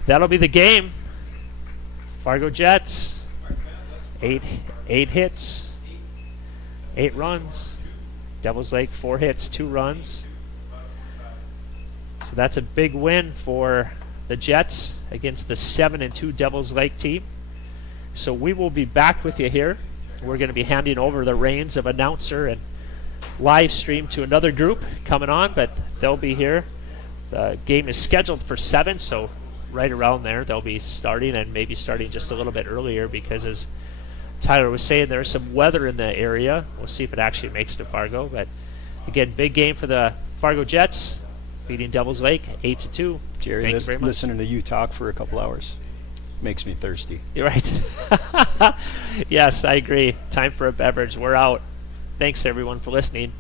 That'll be the game. Fargo Jets, 8 hits, 8 runs. Devils Lake, 4 hits, 2 runs. So that's a big win for the Jets against the 7-2 Devils Lake team. So we will be back with you here. We're going to be handing over the reins of announcer and live stream to another group coming on, but they'll be here. The game is scheduled for 7, so right around there they'll be starting, and maybe starting just a little bit earlier because, as Tyler was saying, there's some weather in the area. We'll see if it actually makes to Fargo. But again, big game for the Fargo Jets, beating Devils Lake 8-2. Jerry, Thank you very much. listening to you talk for a couple hours makes me thirsty. You're right. Yes, I agree. Time for a beverage. We're out. Thanks, everyone, for listening.